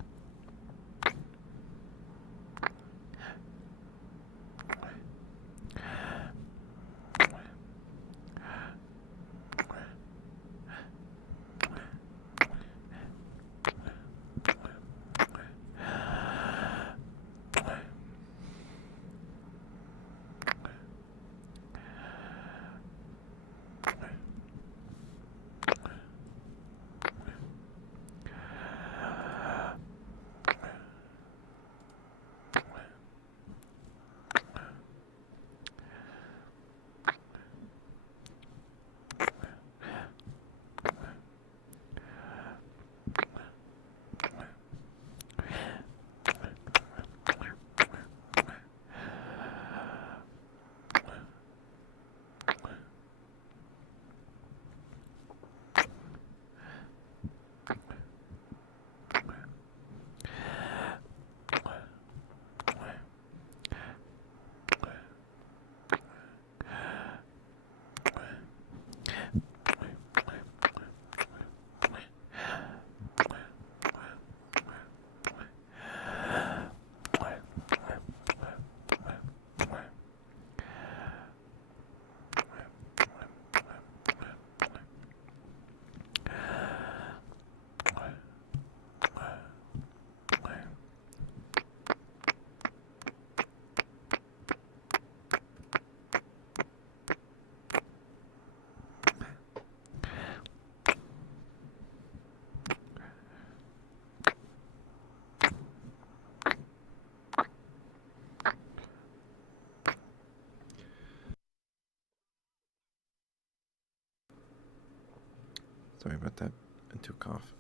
Sorry about that. I took cough.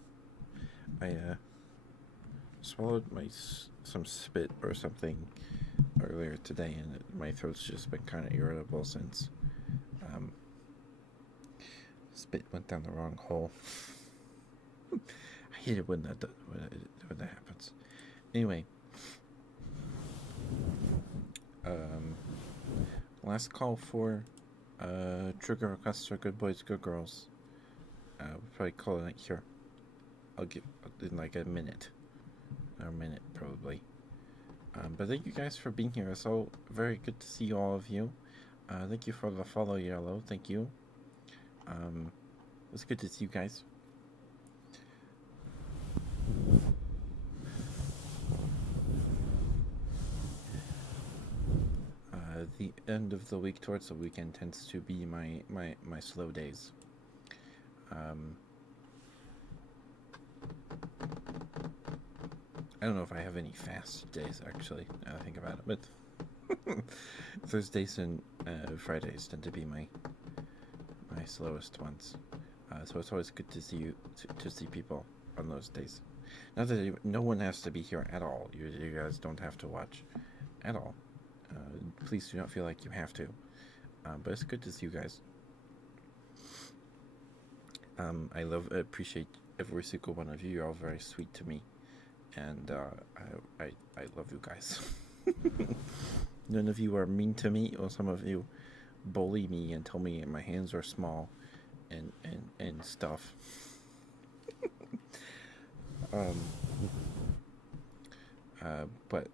I swallowed some spit or something earlier today, and my throat's just been kind of irritable since. Spit went down the wrong hole. I hate it when that happens. Anyway, last call for trigger requests for good boys, good girls. We'll probably call it here. I'll give in like a minute, or a minute probably. But thank you guys for being here. It's all very good to see all of you. Thank you for the follow, Yellow. Thank you. It's good to see you guys. The end of the week towards the weekend tends to be my slow days. I don't know if I have any fast days, actually, now that I think about it, but Thursdays and Fridays tend to be my slowest ones. So it's always good to see you, to see people on those days. Not that no one has to be here at all. You guys don't have to watch at all. Please do not feel like you have to. But it's good to see you guys. I appreciate every single one of you. You're all very sweet to me, and I love you guys. None of you are mean to me, or some of you bully me and tell me my hands are small, and stuff. um, but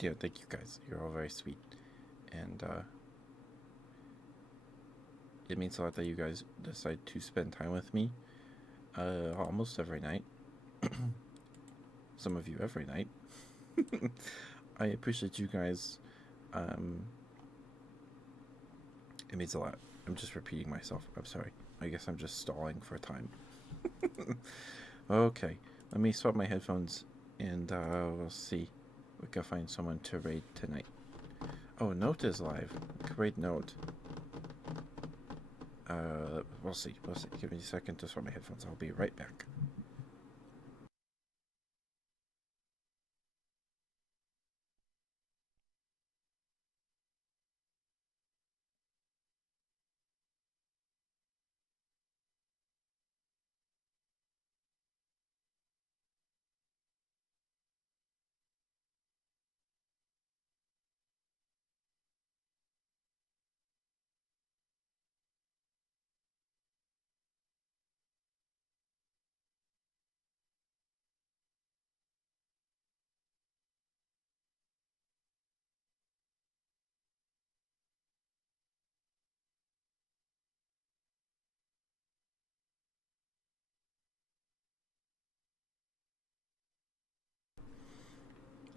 yeah, thank you guys. You're all very sweet, and it means a lot that you guys decide to spend time with me. Almost every night. Some of you every night. I appreciate you guys. Um, it means a lot. I'm just repeating myself. I'm sorry. I guess I'm just stalling for time. Okay, let me swap my headphones and we'll see. We can find someone to raid tonight. Oh, Note is live. Great Note. We'll see. We'll see. Give me a second to swap my headphones. I'll be right back.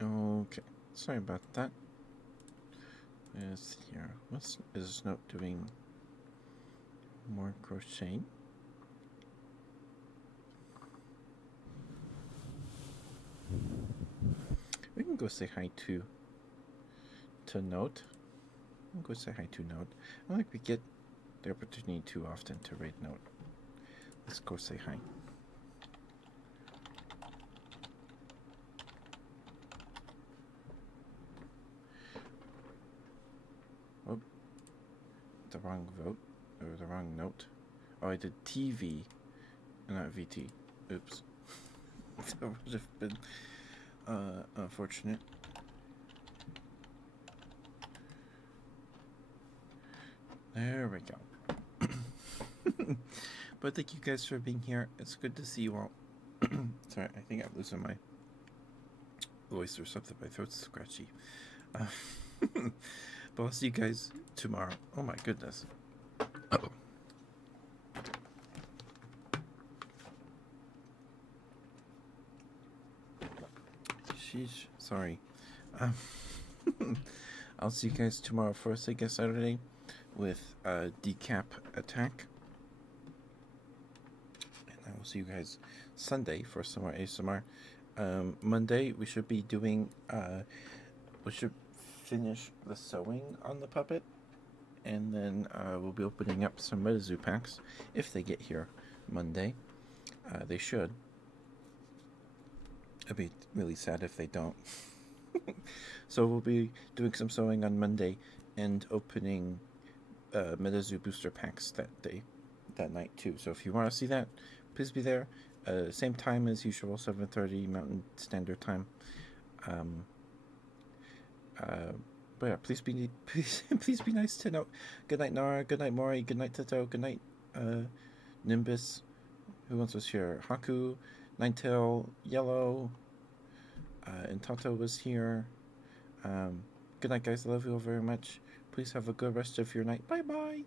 Okay. Sorry about that. Let's see here. What's is this Note doing? More crocheting. We can go say hi to Note. We'll go say hi to Note. I don't think we get the opportunity too often to raid Note. Let's go say hi. Oh, the wrong vote or the wrong Note. Oh, I did TV, not VT. Oops. That would have been unfortunate. There we go. But thank you guys for being here. It's good to see you all. Sorry, I think I'm losing my voice or something. My throat's scratchy. But I'll see you guys tomorrow. Oh my goodness. Oh. Sheesh. Sorry. I'll see you guys tomorrow for Sega Saturday with Decap Attack. And I will see you guys Sunday for some more ASMR. Monday we should be doing we should finish the sewing on the puppet, and then we'll be opening up some Metazoo packs if they get here Monday. They should. It'd be really sad if they don't. So we'll be doing some sewing on Monday and opening Metazoo booster packs that night too. So if you want to see that, please be there. Same time as usual, 7:30 Mountain Standard Time. But yeah, please be nice to Note. Good night, Nara. Good night, Mori. Good night, Tato. Good night, Nimbus. Who else was here? Haku, Ninetail, Yellow, and Tato was here. Good night, guys. I love you all very much. Please have a good rest of your night. Bye bye.